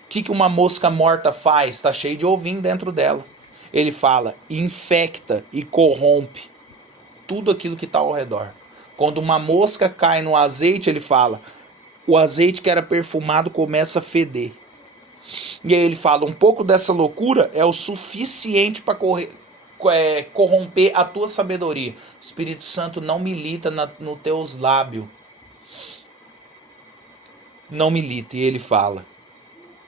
O que uma mosca morta faz? Está cheio de ovinho dentro dela. Ele fala, infecta e corrompe tudo aquilo que está ao redor. Quando uma mosca cai no azeite, ele fala, o azeite que era perfumado começa a feder. E aí ele fala, um pouco dessa loucura é o suficiente para corromper a tua sabedoria. O Espírito Santo não milita nos teus lábios. Não milita. E ele fala,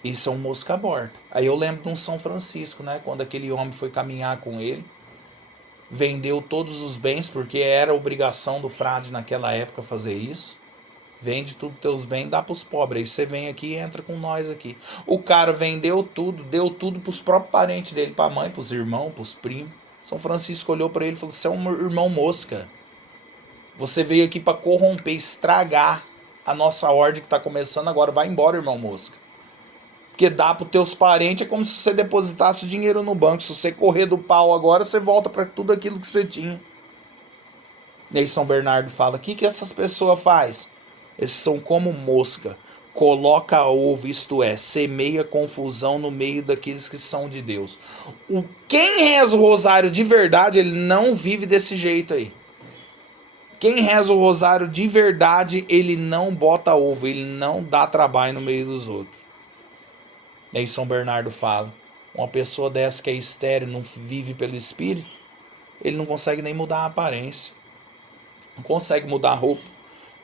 isso é um mosca morta. Aí eu lembro de um São Francisco, né? Quando aquele homem foi caminhar com ele, vendeu todos os bens, porque era obrigação do frade naquela época fazer isso. Vende tudo teus bens, dá pros pobres. Aí você vem aqui e entra com nós aqui. O cara vendeu tudo, deu tudo pros próprios parentes dele, pra mãe, pros irmãos, pros primos. São Francisco olhou para ele e falou, você é um irmão mosca. Você veio aqui para corromper, estragar a nossa ordem que tá começando agora. Vai embora, irmão mosca. Porque dá pros teus parentes é como se você depositasse o dinheiro no banco. Se você correr do pau agora, você volta para tudo aquilo que você tinha. E aí São Bernardo fala, o que essas pessoas fazem? Eles são como mosca, coloca ovo, isto é, semeia confusão no meio daqueles que são de Deus. Quem reza o rosário de verdade, ele não vive desse jeito aí. Quem reza o rosário de verdade, ele não bota ovo, ele não dá trabalho no meio dos outros. E aí São Bernardo fala, uma pessoa dessa que é estéril, não vive pelo Espírito, ele não consegue nem mudar a aparência, não consegue mudar a roupa,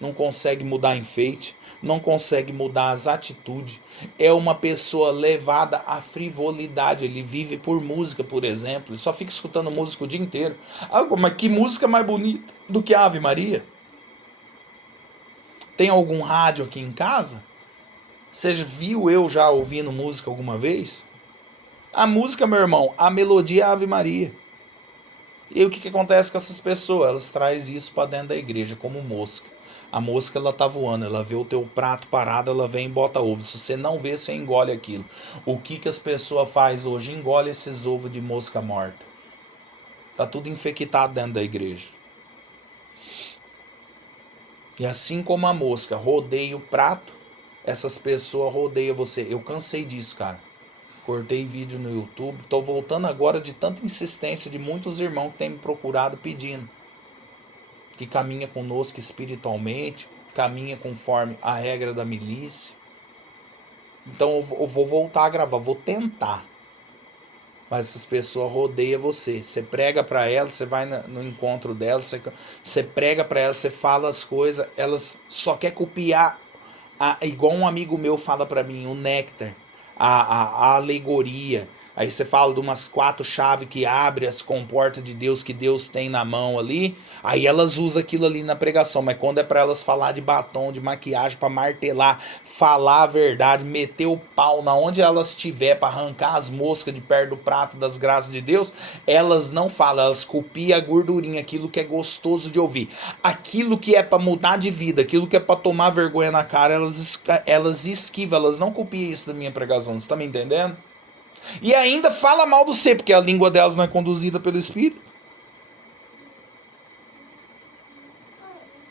não consegue mudar enfeite, não consegue mudar as atitudes. É uma pessoa levada à frivolidade. Ele vive por música, por exemplo. Ele só fica escutando música o dia inteiro. Ah, mas que música mais bonita do que a Ave Maria? Tem algum rádio aqui em casa? Você viu eu já ouvindo música alguma vez? A música, meu irmão, a melodia é a Ave Maria. E o que acontece com essas pessoas? Elas trazem isso para dentro da igreja, como mosca. A mosca, ela tá voando, ela vê o teu prato parado, ela vem e bota ovo. Se você não vê, você engole aquilo. O que as pessoas fazem hoje? Engole esses ovos de mosca morta. Tá tudo infectado dentro da igreja. E assim como a mosca rodeia o prato, essas pessoas rodeiam você. Eu cansei disso, cara. Cortei vídeo no YouTube. Tô voltando agora de tanta insistência de muitos irmãos que têm me procurado pedindo. Que caminha conosco espiritualmente, caminha conforme a regra da milícia. Então eu vou voltar a gravar, vou tentar. Mas essas pessoas rodeiam você. Você prega para elas, você vai no encontro delas, você prega para elas, você fala as coisas, elas só quer copiar, igual um amigo meu fala para mim, o néctar. A alegoria. Aí você fala de umas 4 chaves que abrem as comportas de Deus que Deus tem na mão ali. Aí elas usam aquilo ali na pregação. Mas quando é para elas falar de batom, de maquiagem, para martelar, falar a verdade, meter o pau na onde elas estiver, para arrancar as moscas de perto do prato das graças de Deus, elas não falam, elas copiam a gordurinha, aquilo que é gostoso de ouvir. Aquilo que é para mudar de vida, aquilo que é para tomar vergonha na cara, elas esquivam, elas não copiam isso da minha pregação. Você tá me entendendo? E ainda fala mal do ser, porque a língua delas não é conduzida pelo Espírito.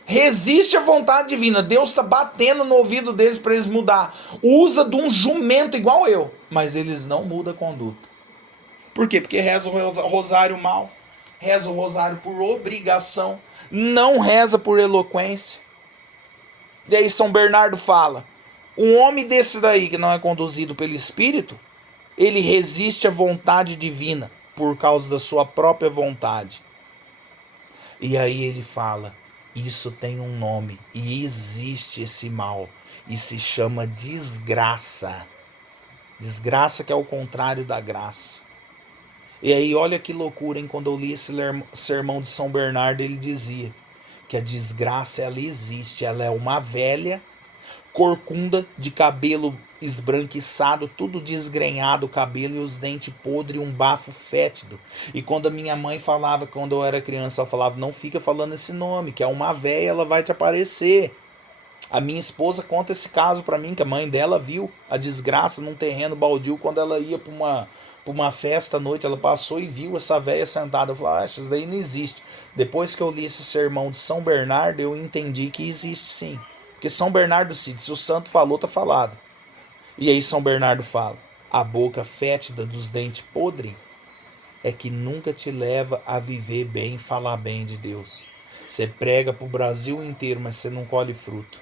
Resiste à vontade divina. Deus está batendo no ouvido deles para eles mudar. Usa de um jumento igual eu. Mas eles não mudam a conduta. Por quê? Porque reza o rosário mal. Reza o rosário por obrigação. Não reza por eloquência. E aí São Bernardo fala, um homem desse daí que não é conduzido pelo Espírito, ele resiste à vontade divina por causa da sua própria vontade. E aí ele fala, isso tem um nome e existe esse mal e se chama desgraça. Desgraça que é o contrário da graça. E aí olha que loucura, hein? Quando eu li esse sermão de São Bernardo, ele dizia que a desgraça ela existe, ela é uma velha corcunda de cabelo esbranquiçado, tudo desgrenhado o cabelo e os dentes podres e um bafo fétido. E quando a minha mãe falava, quando eu era criança, ela falava, não fica falando esse nome, que é uma véia, ela vai te aparecer. A minha esposa conta esse caso pra mim, que a mãe dela viu a desgraça num terreno baldio quando ela ia pra uma festa à noite, ela passou e viu essa véia sentada. Eu falei, isso daí não existe. Depois que eu li esse sermão de São Bernardo, eu entendi que existe sim. Porque São Bernardo cita, se o santo falou, tá falado. E aí São Bernardo fala, a boca fétida dos dentes podres é que nunca te leva a viver bem, falar bem de Deus. Você prega pro Brasil inteiro, mas você não colhe fruto.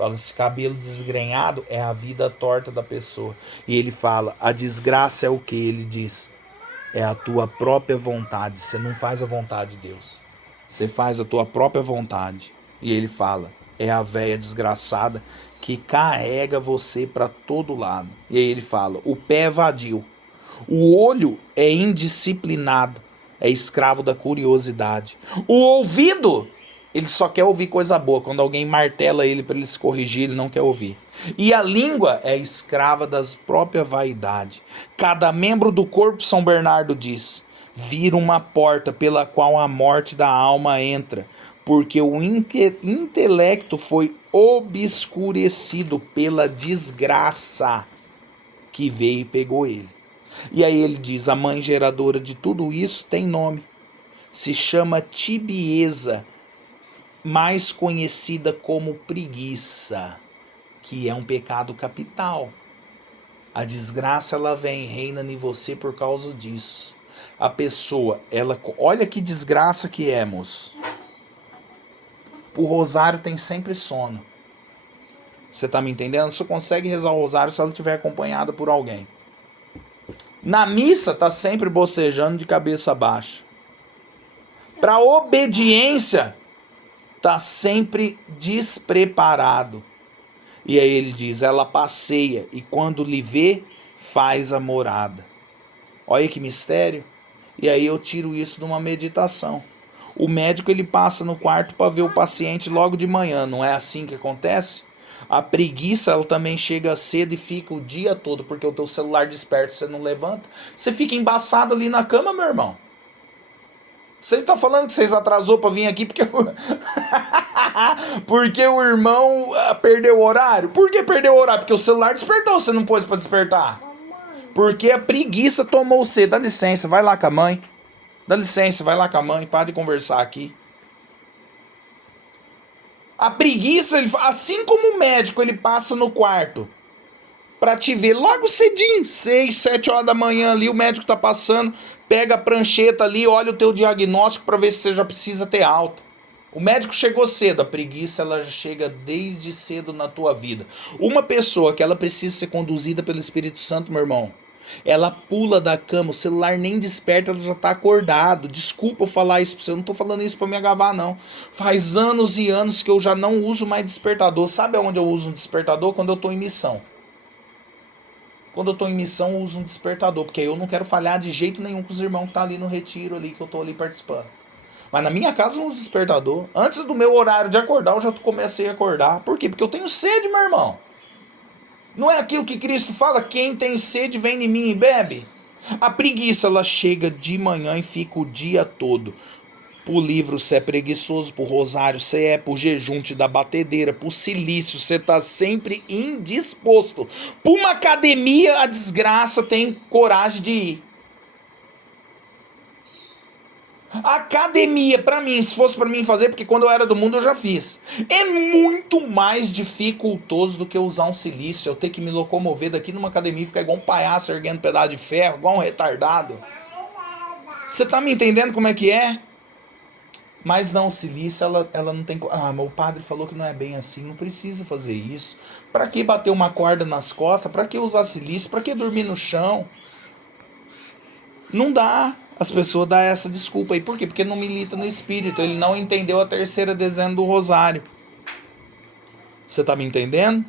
Fala, esse cabelo desgrenhado é a vida torta da pessoa. E ele fala, a desgraça é o que? Ele diz, é a tua própria vontade. Você não faz a vontade de Deus. Você faz a tua própria vontade. E ele fala, é a véia desgraçada que carrega você para todo lado. E aí ele fala, o pé é vadio. O olho é indisciplinado, é escravo da curiosidade. O ouvido, ele só quer ouvir coisa boa. Quando alguém martela ele para ele se corrigir, ele não quer ouvir. E a língua é escrava das próprias vaidades. Cada membro do corpo, São Bernardo diz, vira uma porta pela qual a morte da alma entra, porque o intelecto foi obscurecido pela desgraça que veio e pegou ele. E aí ele diz, a mãe geradora de tudo isso tem nome. Se chama tibieza, mais conhecida como preguiça, que é um pecado capital. A desgraça, ela vem, reina em você por causa disso. A pessoa, ela, olha que desgraça que é, moço. O rosário tem sempre sono. Você tá me entendendo? Você consegue rezar o rosário se ela estiver acompanhada por alguém. Na missa, tá sempre bocejando de cabeça baixa. Para obediência, tá sempre despreparado. E aí ele diz, ela passeia e quando lhe vê, faz a morada. Olha que mistério. E aí eu tiro isso de uma meditação. O médico, ele passa no quarto para ver o paciente logo de manhã. Não é assim que acontece? A preguiça, ela também chega cedo e fica o dia todo, porque o teu celular desperta, você não levanta. Você fica embaçado ali na cama, meu irmão. Você está falando que vocês atrasou para vir aqui porque porque o irmão perdeu o horário? Por que perdeu o horário? Porque o celular despertou, você não pôs para despertar. Porque a preguiça tomou você. Dá licença, vai lá com a mãe. Dá licença, vai lá com a mãe, para de conversar aqui. A preguiça, assim como o médico, ele passa no quarto pra te ver logo cedinho, 6, 7 horas da manhã ali, o médico tá passando, pega a prancheta ali, olha o teu diagnóstico pra ver se você já precisa ter alta. O médico chegou cedo, a preguiça, ela já chega desde cedo na tua vida. Uma pessoa que ela precisa ser conduzida pelo Espírito Santo, meu irmão, ela pula da cama, o celular nem desperta, ela já tá acordado. Desculpa eu falar isso pra você, eu não tô falando isso pra me agavar, não. Faz anos e anos que eu já não uso mais despertador. Sabe aonde eu uso um despertador? Quando eu tô em missão. Quando eu tô em missão, eu uso um despertador, porque aí eu não quero falhar de jeito nenhum com os irmãos que tá ali no retiro, ali que eu tô ali participando. Mas na minha casa eu uso despertador. Antes do meu horário de acordar, eu já comecei a acordar. Por quê? Porque eu tenho sede, meu irmão. Não é aquilo que Cristo fala? Quem tem sede vem em mim e bebe. A preguiça, ela chega de manhã e fica o dia todo. Pro livro você é preguiçoso, pro rosário você é, pro jejum te dá batedeira, pro silício você tá sempre indisposto. Pra uma academia, a desgraça tem coragem de ir. Academia, pra mim, se fosse pra mim fazer, porque quando eu era do mundo eu já fiz, é muito mais dificultoso do que usar um silício. Eu ter que me locomover daqui numa academia e ficar igual um palhaço erguendo pedaço de ferro, igual um retardado. Você tá me entendendo como é que é? Mas não, o silício, ela não tem... Ah, meu padre falou que não é bem assim, não precisa fazer isso. Pra que bater uma corda nas costas? Pra que usar silício? Pra que dormir no chão? Não dá. As pessoas dão essa desculpa aí. Por quê? Porque não milita no espírito. Ele não entendeu a terceira dezena do rosário. Você tá me entendendo?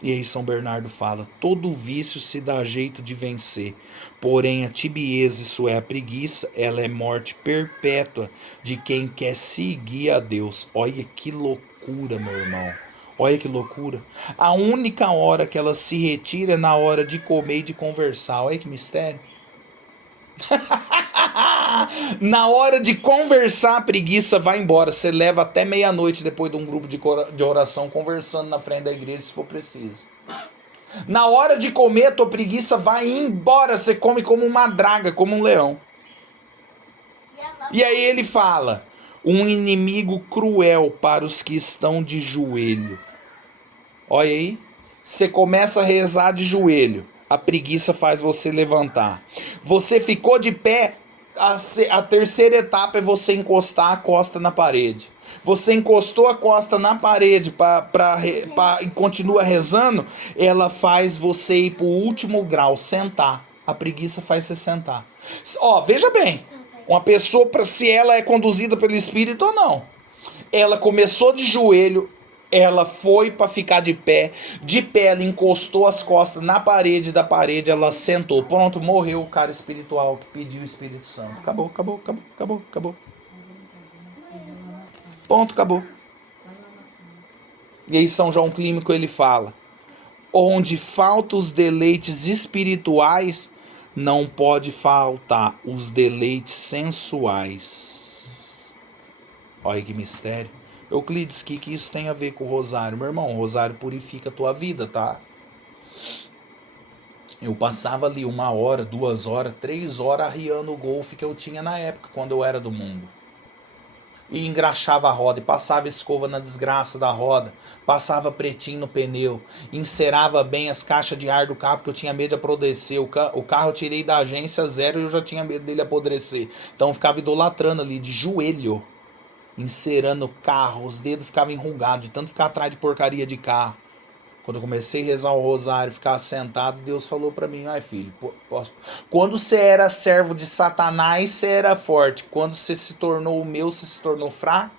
E aí São Bernardo fala, todo vício se dá jeito de vencer, porém a tibieza, isso é a preguiça, ela é morte perpétua de quem quer seguir a Deus. Olha que loucura, meu irmão. Olha que loucura. A única hora que ela se retira é na hora de comer e de conversar. Olha que mistério. Na hora de conversar, a preguiça vai embora. Você leva até meia-noite depois de um grupo de oração conversando na frente da igreja, se for preciso. Na hora de comer, a tua preguiça vai embora. Você come como uma draga, como um leão. E aí ele fala, um inimigo cruel para os que estão de joelho. Olha aí. Você começa a rezar de joelho. A preguiça faz você levantar. Você ficou de pé, a terceira etapa é você encostar a costa na parede. Você encostou a costa na parede e continua rezando, ela faz você ir pro último grau, sentar. A preguiça faz você sentar. Ó, veja bem, uma pessoa, se ela é conduzida pelo Espírito ou não. Ela começou de joelho, ela foi para ficar de pé ela encostou as costas na parede, da parede ela sentou. Pronto, morreu o cara espiritual que pediu o Espírito Santo. Acabou, acabou, acabou, acabou, acabou. Ponto, acabou. E aí São João Clínico ele fala: onde faltam os deleites espirituais, não pode faltar os deleites sensuais. Olha que mistério. Euclides, o que isso tem a ver com o rosário? Meu irmão, o rosário purifica a tua vida, tá? Eu passava ali 1 hora, 2 horas, 3 horas arriando o golfe que eu tinha na época, quando eu era do mundo. E engraxava a roda, e passava escova na desgraça da roda, passava pretinho no pneu, encerava bem as caixas de ar do carro, porque eu tinha medo de apodrecer. O carro eu tirei da agência zero e eu já tinha medo dele apodrecer. Então eu ficava idolatrando ali, de joelho, encerando o carro, os dedos ficavam enrugados, de tanto ficar atrás de porcaria de carro. Quando eu comecei a rezar o rosário, ficar sentado, Deus falou pra mim: ai filho, quando você era servo de Satanás, você era forte. Quando você se tornou o meu, você se tornou fraco.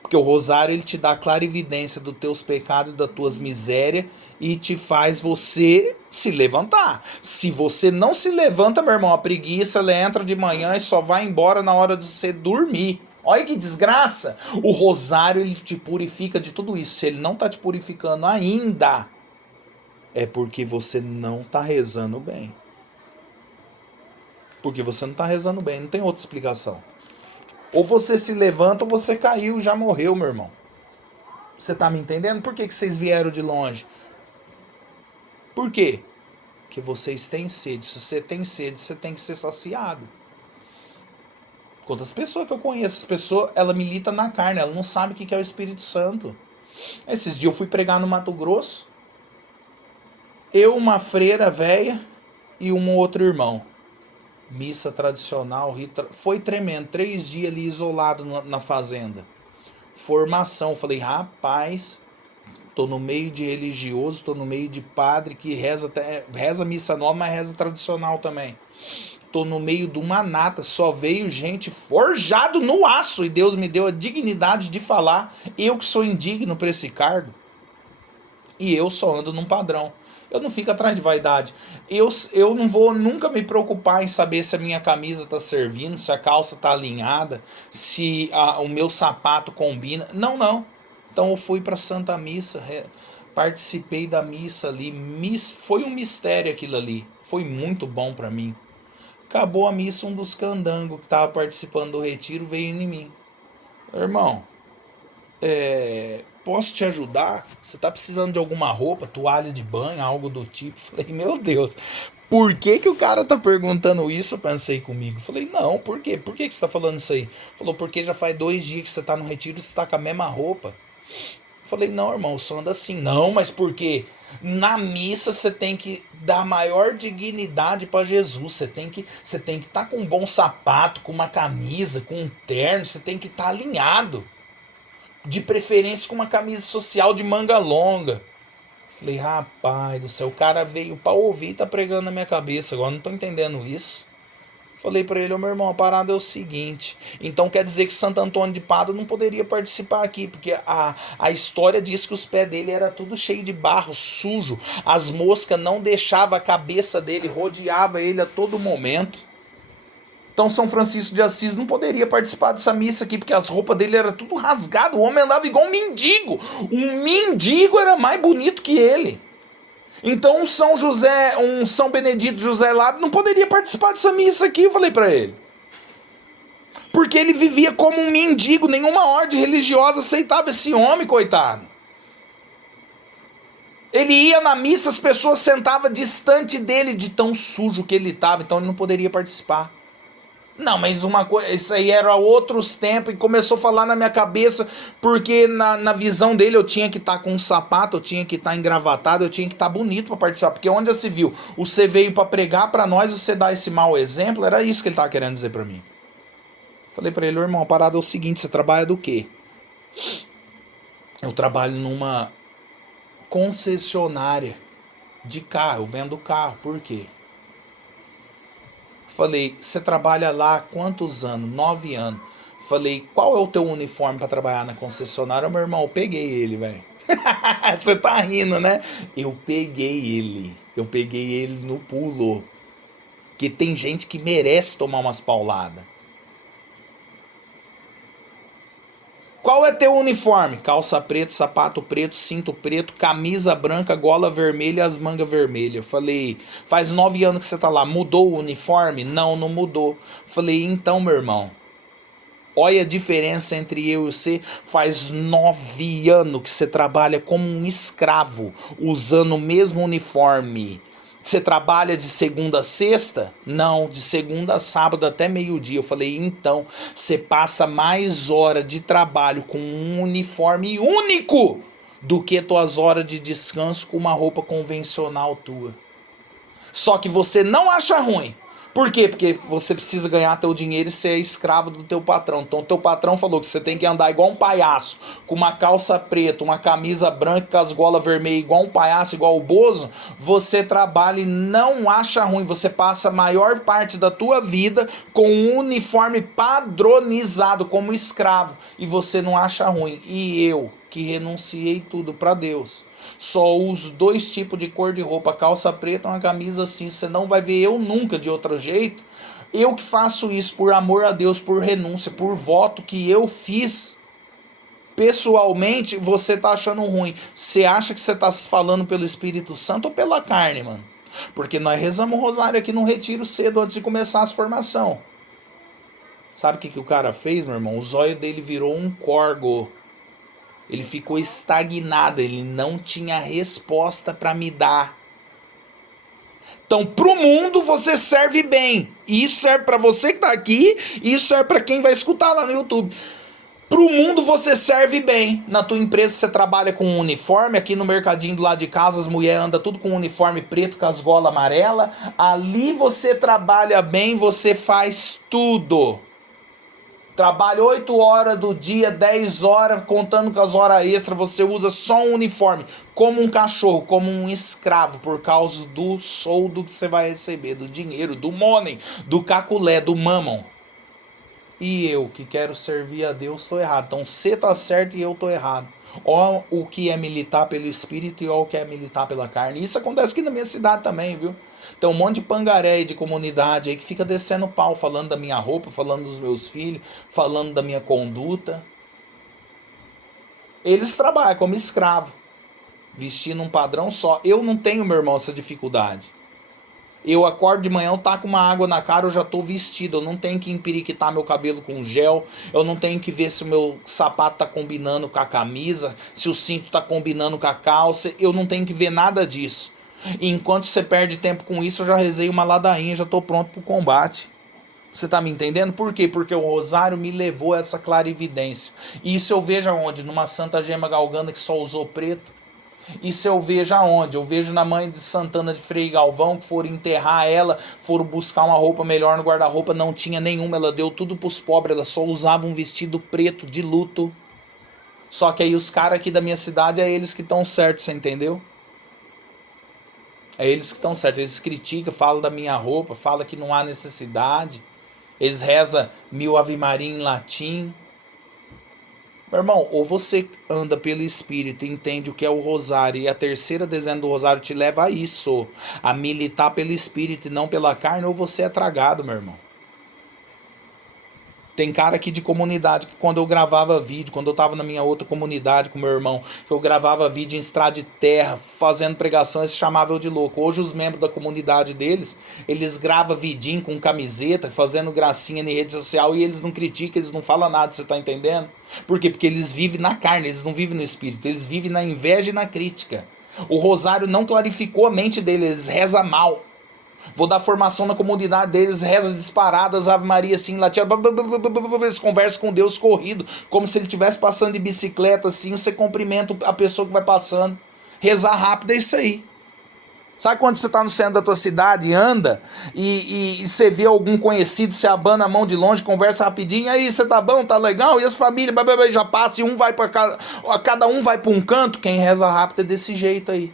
Porque o rosário ele te dá clara evidência dos teus pecados e das tuas misérias e te faz você se levantar. Se você não se levanta, meu irmão, a preguiça ela entra de manhã e só vai embora na hora de você dormir. Olha que desgraça. O rosário ele te purifica de tudo isso. Se ele não está te purificando ainda, é porque você não está rezando bem. Porque você não está rezando bem. Não tem outra explicação. Ou você se levanta ou você caiu, já morreu, meu irmão. Você tá me entendendo? Por que vocês vieram de longe? Por quê? Porque vocês têm sede. Se você tem sede, você tem que ser saciado. Quantas pessoas que eu conheço, essa pessoa, ela milita na carne, ela não sabe o que é o Espírito Santo. Esses dias eu fui pregar no Mato Grosso, eu, uma freira velha e um outro irmão. Missa tradicional, foi tremendo, 3 dias ali isolado na fazenda. Formação, falei, rapaz, tô no meio de religioso, tô no meio de padre que reza missa nova, mas reza tradicional também. Tô no meio de uma nata, só veio gente forjado no aço e Deus me deu a dignidade de falar. Eu que sou indigno para esse cargo. E eu só ando num padrão. Eu não fico atrás de vaidade. Eu não vou nunca me preocupar em saber se a minha camisa tá servindo, se a calça tá alinhada, se o meu sapato combina. Não, não. Então eu fui para Santa Missa, participei da missa ali. Foi um mistério aquilo ali. Foi muito bom para mim. Acabou a missa, um dos candangos que estava participando do retiro veio em mim. Irmão, posso te ajudar? Você tá precisando de alguma roupa, toalha de banho, algo do tipo? Falei, meu Deus, por que o cara tá perguntando isso? Eu pensei comigo. Falei, não, por quê? Por que você tá falando isso aí? Falou, porque já faz 2 dias que você tá no retiro e você tá com a mesma roupa. Falei, não, irmão, o som anda assim. Não, mas por quê? Na missa você tem que dar maior dignidade para Jesus. Você tem que estar com um bom sapato, com uma camisa, com um terno. Você tem que estar alinhado. De preferência com uma camisa social de manga longa. Falei, rapaz do céu, o cara veio para ouvir e tá pregando na minha cabeça. Agora não tô entendendo isso. Falei para ele, meu irmão, a parada é o seguinte. Então quer dizer que Santo Antônio de Pádua não poderia participar aqui, porque a história diz que os pés dele era tudo cheio de barro, sujo. As moscas não deixavam a cabeça dele, rodeava ele a todo momento. Então São Francisco de Assis não poderia participar dessa missa aqui, porque as roupas dele eram tudo rasgado. O homem andava igual um mendigo. Um mendigo era mais bonito que ele. Então um São Benedito José Lábio não poderia participar dessa missa aqui, eu falei pra ele. Porque ele vivia como um mendigo, nenhuma ordem religiosa aceitava esse homem, coitado. Ele ia na missa, as pessoas sentavam distante dele de tão sujo que ele estava, então ele não poderia participar. Não, mas uma coisa, isso aí era outros tempos e começou a falar na minha cabeça, porque na visão dele eu tinha que estar com um sapato, eu tinha que estar engravatado, eu tinha que estar bonito para participar, porque onde já se viu, você veio para pregar para nós, você dá esse mau exemplo, era isso que ele tava querendo dizer para mim. Falei para ele, irmão, a parada é o seguinte, você trabalha do quê? Eu trabalho numa concessionária de carro, eu vendo carro. Por quê? Falei, você trabalha lá há quantos anos? 9 anos. Falei, qual é o teu uniforme para trabalhar na concessionária? Meu irmão, eu peguei ele, velho. Você tá rindo, né? Eu peguei ele. Eu peguei ele no pulo. Que tem gente que merece tomar umas pauladas. Qual é teu uniforme? Calça preta, sapato preto, cinto preto, camisa branca, gola vermelha, as mangas vermelhas. Falei, faz 9 anos que você tá lá, mudou o uniforme? Não, não mudou. Falei, então, meu irmão, olha a diferença entre eu e você. Faz 9 anos que você trabalha como um escravo, usando o mesmo uniforme. Você trabalha de segunda a sexta? Não, de segunda a sábado até meio-dia. Eu falei, então, você passa mais hora de trabalho com um uniforme único do que tuas horas de descanso com uma roupa convencional tua. Só que você não acha ruim. Por quê? Porque você precisa ganhar teu dinheiro e ser escravo do teu patrão. Então teu patrão falou que você tem que andar igual um palhaço, com uma calça preta, uma camisa branca, com as golas vermelhas, igual um palhaço, igual o Bozo. Você trabalha e não acha ruim. Você passa a maior parte da tua vida com um uniforme padronizado como escravo. E você não acha ruim. E eu, que renunciei tudo para Deus, só uso 2 tipos de cor de roupa, calça preta e uma camisa assim. Você não vai ver eu nunca de outro jeito. Eu que faço isso por amor a Deus, por renúncia, por voto que eu fiz. Pessoalmente, você tá achando ruim. Você acha que você tá falando pelo Espírito Santo ou pela carne, mano? Porque nós rezamos o rosário aqui no retiro cedo antes de começar as formação. Sabe o que o cara fez, meu irmão? O zóio dele virou um corgo. Ele ficou estagnado, ele não tinha resposta para me dar. Então, pro mundo você serve bem. E isso serve para você que tá aqui, e isso serve para quem vai escutar lá no YouTube. Pro mundo você serve bem. Na tua empresa você trabalha com um uniforme, aqui no mercadinho do lado de casa as mulheres andam tudo com um uniforme preto com as golas amarelas. Ali você trabalha bem, você faz tudo. Trabalha 8 horas do dia, 10 horas, contando com as horas extras, você usa só um uniforme, como um cachorro, como um escravo, por causa do soldo que você vai receber, do dinheiro, do money, do caculé, do mammon. E eu, que quero servir a Deus, estou errado. Então você tá certo e eu tô errado. Ó o que é militar pelo espírito e ó o que é militar pela carne. Isso acontece aqui na minha cidade também, viu? Tem um monte de pangaré de comunidade aí que fica descendo pau, falando da minha roupa, falando dos meus filhos, falando da minha conduta. Eles trabalham como escravo, vestindo um padrão só. Eu não tenho, meu irmão, essa dificuldade. Eu acordo de manhã, eu taco uma água na cara, eu já tô vestido. Eu não tenho que empiriquitar meu cabelo com gel. Eu não tenho que ver se o meu sapato tá combinando com a camisa, se o cinto tá combinando com a calça. Eu não tenho que ver nada disso. E enquanto você perde tempo com isso, eu já rezei uma ladainha, já tô pronto pro combate. Você tá me entendendo? Por quê? Porque o rosário me levou a essa clarividência. E isso eu vejo aonde? Numa Santa Gema Galgana que só usou preto. Isso eu vejo aonde? Eu vejo na mãe de Santana de Frei Galvão, que foram enterrar ela, foram buscar uma roupa melhor no guarda-roupa, não tinha nenhuma, ela deu tudo pros pobres, ela só usava um vestido preto de luto. Só que aí os caras aqui da minha cidade, é eles que estão certos, você entendeu? É eles que estão certos, eles criticam, falam da minha roupa, falam que não há necessidade, eles rezam 1000 Ave Maria em latim. Meu irmão, ou você anda pelo Espírito e entende o que é o rosário, e a terceira dezena do rosário te leva a isso, a militar pelo Espírito e não pela carne, ou você é tragado, meu irmão. Tem cara aqui de comunidade que quando eu gravava vídeo, quando eu tava na minha outra comunidade com meu irmão, que eu gravava vídeo em estrada de terra, fazendo pregação, eles chamavam eu de louco. Hoje os membros da comunidade deles, eles gravam vidinho com camiseta, fazendo gracinha na rede social e eles não criticam, eles não falam nada, você tá entendendo? Por quê? Porque eles vivem na carne, eles não vivem no espírito, eles vivem na inveja e na crítica. O rosário não clarificou a mente deles, eles rezam mal. Vou dar formação na comunidade deles, reza disparadas, Ave Maria assim, latia, eles conversam com Deus corrido, como se ele estivesse passando de bicicleta assim, você cumprimenta a pessoa que vai passando. Rezar rápido é isso aí. Sabe quando você tá no centro da tua cidade, anda, e você vê algum conhecido, você abana a mão de longe, conversa rapidinho, aí você tá bom, tá legal, e as famílias já passa, e um vai para cada um vai para um canto, quem reza rápido é desse jeito aí.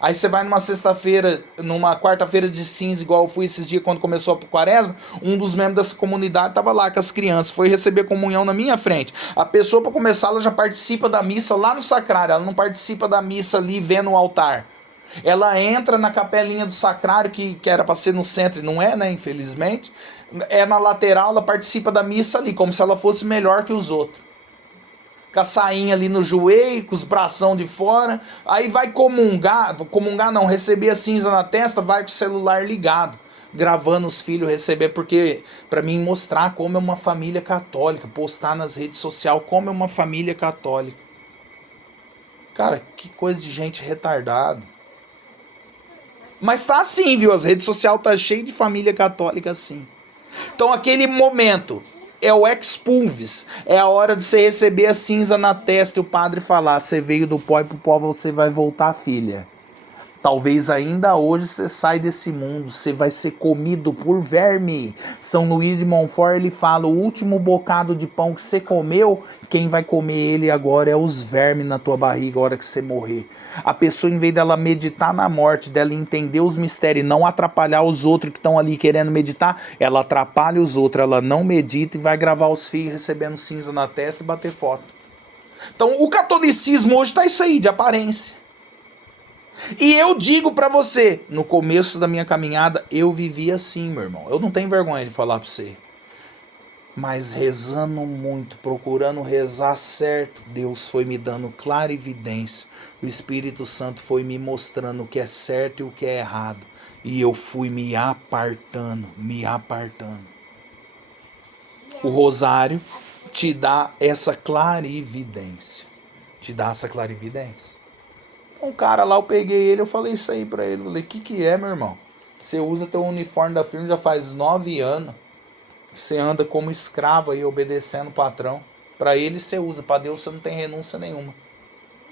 Aí você vai numa sexta-feira, numa quarta-feira de cinza, igual eu fui esses dias quando começou a quaresma, um dos membros dessa comunidade tava lá com as crianças, foi receber comunhão na minha frente. A pessoa, para começar, ela já participa da missa lá no sacrário, ela não participa da missa ali vendo o altar. Ela entra na capelinha do sacrário, que era para ser no centro, e não é, né, infelizmente. É na lateral, ela participa da missa ali, como se ela fosse melhor que os outros. Com a sainha ali no joelho, com os bração de fora. Aí vai comungar não, receber a cinza na testa, vai com o celular ligado, gravando os filhos receber, porque para mim mostrar como é uma família católica, postar nas redes sociais como é uma família católica. Cara, que coisa de gente retardada. Mas tá assim, viu? As redes sociais tá cheio de família católica assim. Então aquele momento é o expulvis, é a hora de você receber a cinza na testa e o padre falar: você veio do pó e pro pó você vai voltar, filha. Talvez ainda hoje você sai desse mundo, você vai ser comido por verme. São Luís de Montfort, ele fala: o último bocado de pão que você comeu, quem vai comer ele agora é os vermes na tua barriga a hora que você morrer. A pessoa, em vez dela meditar na morte, dela entender os mistérios e não atrapalhar os outros que estão ali querendo meditar, ela atrapalha os outros, ela não medita e vai gravar os filhos recebendo cinza na testa e bater foto. Então o catolicismo hoje tá isso aí, de aparência. E eu digo pra você, no começo da minha caminhada, eu vivia assim, meu irmão. Eu não tenho vergonha de falar pra você. Mas rezando muito, procurando rezar certo, Deus foi me dando clarividência. O Espírito Santo foi me mostrando o que é certo e o que é errado. E eu fui me apartando, me apartando. O rosário te dá essa clarividência. Te dá essa clarividência. Um cara lá, eu peguei ele, eu falei isso aí pra ele. Eu falei: que é, meu irmão? Você usa teu uniforme da firma já faz 9 anos. Você anda como escravo aí, obedecendo o patrão. Pra ele você usa, pra Deus você não tem renúncia nenhuma.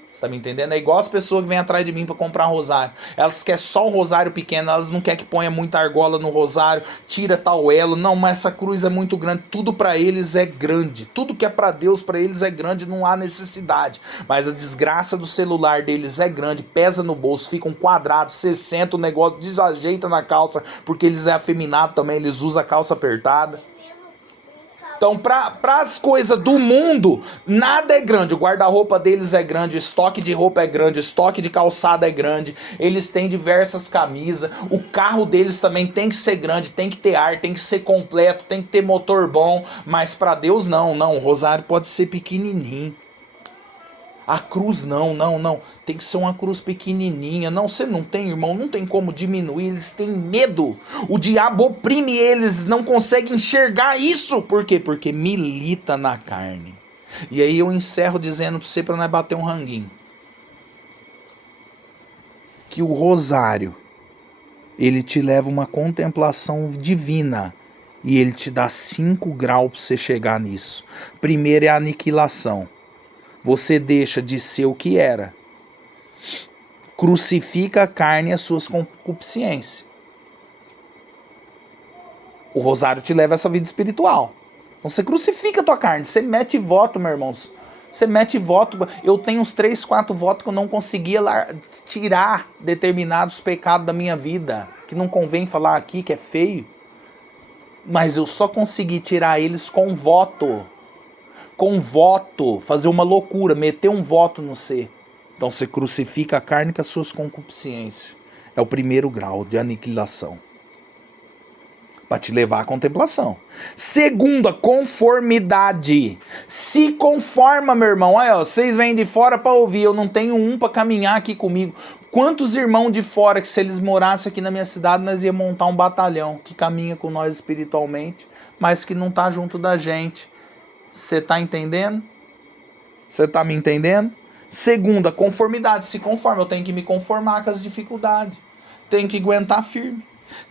Você tá me entendendo? É igual as pessoas que vêm atrás de mim pra comprar rosário. Elas querem só o rosário pequeno, elas não querem que ponha muita argola no rosário, tira tal elo. Não, mas essa cruz é muito grande. Tudo pra eles é grande. Tudo que é pra Deus, pra eles é grande, não há necessidade. Mas a desgraça do celular deles é grande, pesa no bolso, fica um quadrado, 60, o negócio desajeita na calça, porque eles é afeminado também, eles usam a calça apertada. Então, para as coisas do mundo, nada é grande. O guarda-roupa deles é grande, o estoque de roupa é grande, o estoque de calçada é grande. Eles têm diversas camisas. O carro deles também tem que ser grande, tem que ter ar, tem que ser completo, tem que ter motor bom. Mas para Deus não. O rosário pode ser pequenininho. A cruz não. Tem que ser uma cruz pequenininha. Não, você não tem, irmão, não tem como diminuir. Eles têm medo. O diabo oprime eles, não conseguem enxergar isso. Por quê? Porque milita na carne. E aí eu encerro dizendo pra você, pra nós bater um ranguinho, que o rosário, ele te leva a uma contemplação divina. E ele te dá 5 graus pra você chegar nisso. Primeiro é a aniquilação. Você deixa de ser o que era. Crucifica a carne e as suas concupiscências. O rosário te leva a essa vida espiritual. Então você crucifica a tua carne. Você mete voto, meu irmão. Você mete voto. Eu tenho uns 3, 4 votos que eu não conseguia tirar determinados pecados da minha vida. Que não convém falar aqui, que é feio. Mas eu só consegui tirar eles com voto. Com voto, fazer uma loucura, meter um voto no ser. Então você crucifica a carne com as suas concupiscências. É o primeiro grau de aniquilação. Para te levar à contemplação. Segundo, a conformidade. Se conforma, meu irmão. Aí, ó, vocês vêm de fora para ouvir. Eu não tenho um para caminhar aqui comigo. Quantos irmãos de fora que se eles morassem aqui na minha cidade, nós ia montar um batalhão que caminha com nós espiritualmente, mas que não tá junto da gente. Você tá entendendo? Você tá me entendendo? Segunda, conformidade. Se conforma, eu tenho que me conformar com as dificuldades. Tenho que aguentar firme.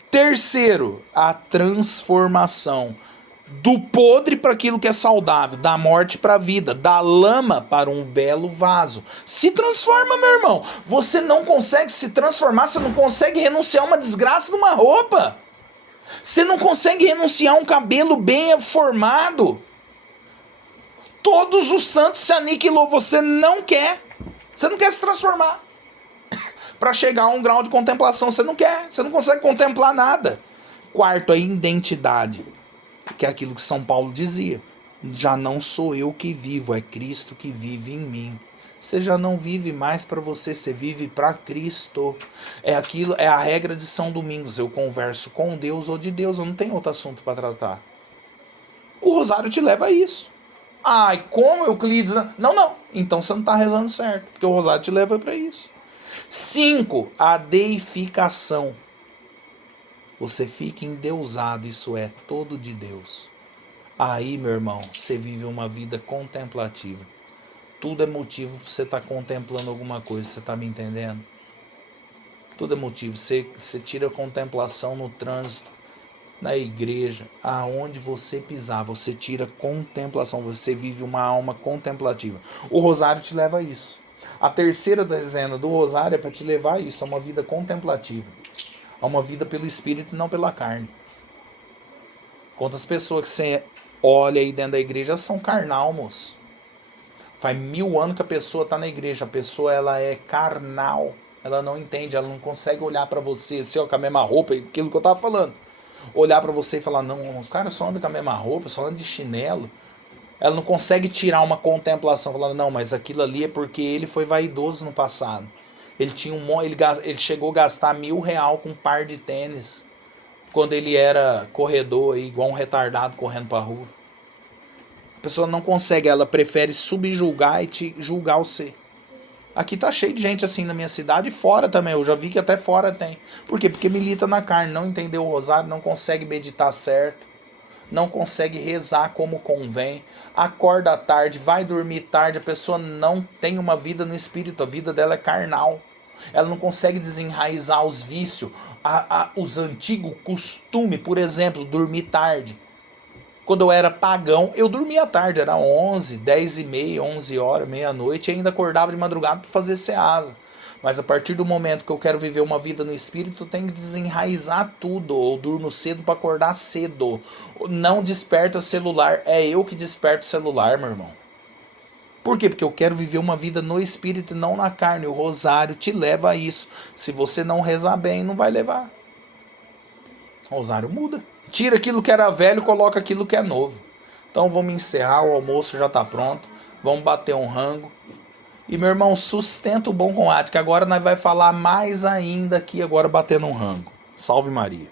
Terceiro, a transformação. Do podre para aquilo que é saudável, da morte para a vida, da lama para um belo vaso. Se transforma, meu irmão. Você não consegue se transformar, você não consegue renunciar a uma desgraça de uma roupa. Você não consegue renunciar a um cabelo bem formado. Todos os santos se aniquilou, você não quer. Você não quer se transformar. Para chegar a um grau de contemplação, você não quer. Você não consegue contemplar nada. Quarto, a identidade. Que é aquilo que São Paulo dizia. Já não sou eu que vivo, é Cristo que vive em mim. Você já não vive mais para você, você vive para Cristo. É a regra de São Domingos. Eu converso com Deus ou de Deus, eu não tenho outro assunto para tratar. O rosário te leva a isso. Ai, como Euclides... Não. Então você não está rezando certo, porque o rosário te leva para isso. 5. A deificação. Você fica endeusado, isso é, todo de Deus. Aí, meu irmão, você vive uma vida contemplativa. Tudo é motivo para você estar contemplando alguma coisa, você está me entendendo? Tudo é motivo. Você tira a contemplação no trânsito, na igreja, aonde você pisar, você tira contemplação, você vive uma alma contemplativa. O rosário te leva a isso. A terceira dezena do rosário é para te levar a isso, a uma vida contemplativa. A uma vida pelo Espírito e não pela carne. Quantas pessoas que você olha aí dentro da igreja são carnal, moço. Faz 1000 anos que a pessoa está na igreja. A pessoa ela é carnal. Ela não entende, ela não consegue olhar para você assim, ó, com a mesma roupa, aquilo que eu tava falando. Olhar para você e falar, não, o cara só anda com a mesma roupa, só anda de chinelo. Ela não consegue tirar uma contemplação, falando, não, mas aquilo ali é porque ele foi vaidoso no passado. Ele chegou a gastar R$1000 com um par de tênis quando ele era corredor, igual um retardado correndo pra rua. A pessoa não consegue, ela prefere subjulgar e te julgar você. Aqui tá cheio de gente assim na minha cidade e fora também. Eu já vi que até fora tem. Por quê? Porque milita na carne, não entendeu o rosário, não consegue meditar certo, não consegue rezar como convém, acorda à tarde, vai dormir tarde, a pessoa não tem uma vida no espírito, a vida dela é carnal. Ela não consegue desenraizar os vícios, os antigos costumes, por exemplo, dormir tarde. Quando eu era pagão, eu dormia tarde, era 11, 10h30, 11 horas, meia-noite, e ainda acordava de madrugada para fazer ceasa. Mas a partir do momento que eu quero viver uma vida no espírito, eu tenho que desenraizar tudo. Eu durmo cedo para acordar cedo. Não desperta celular, é eu que desperto o celular, meu irmão. Por quê? Porque eu quero viver uma vida no espírito e não na carne. O rosário te leva a isso. Se você não rezar bem, não vai levar. O rosário muda. Tira aquilo que era velho e coloca aquilo que é novo. Então vamos encerrar, o almoço já está pronto. Vamos bater um rango. E meu irmão, sustenta o bom combate, que agora nós vai falar mais ainda aqui, agora batendo um rango. Salve Maria.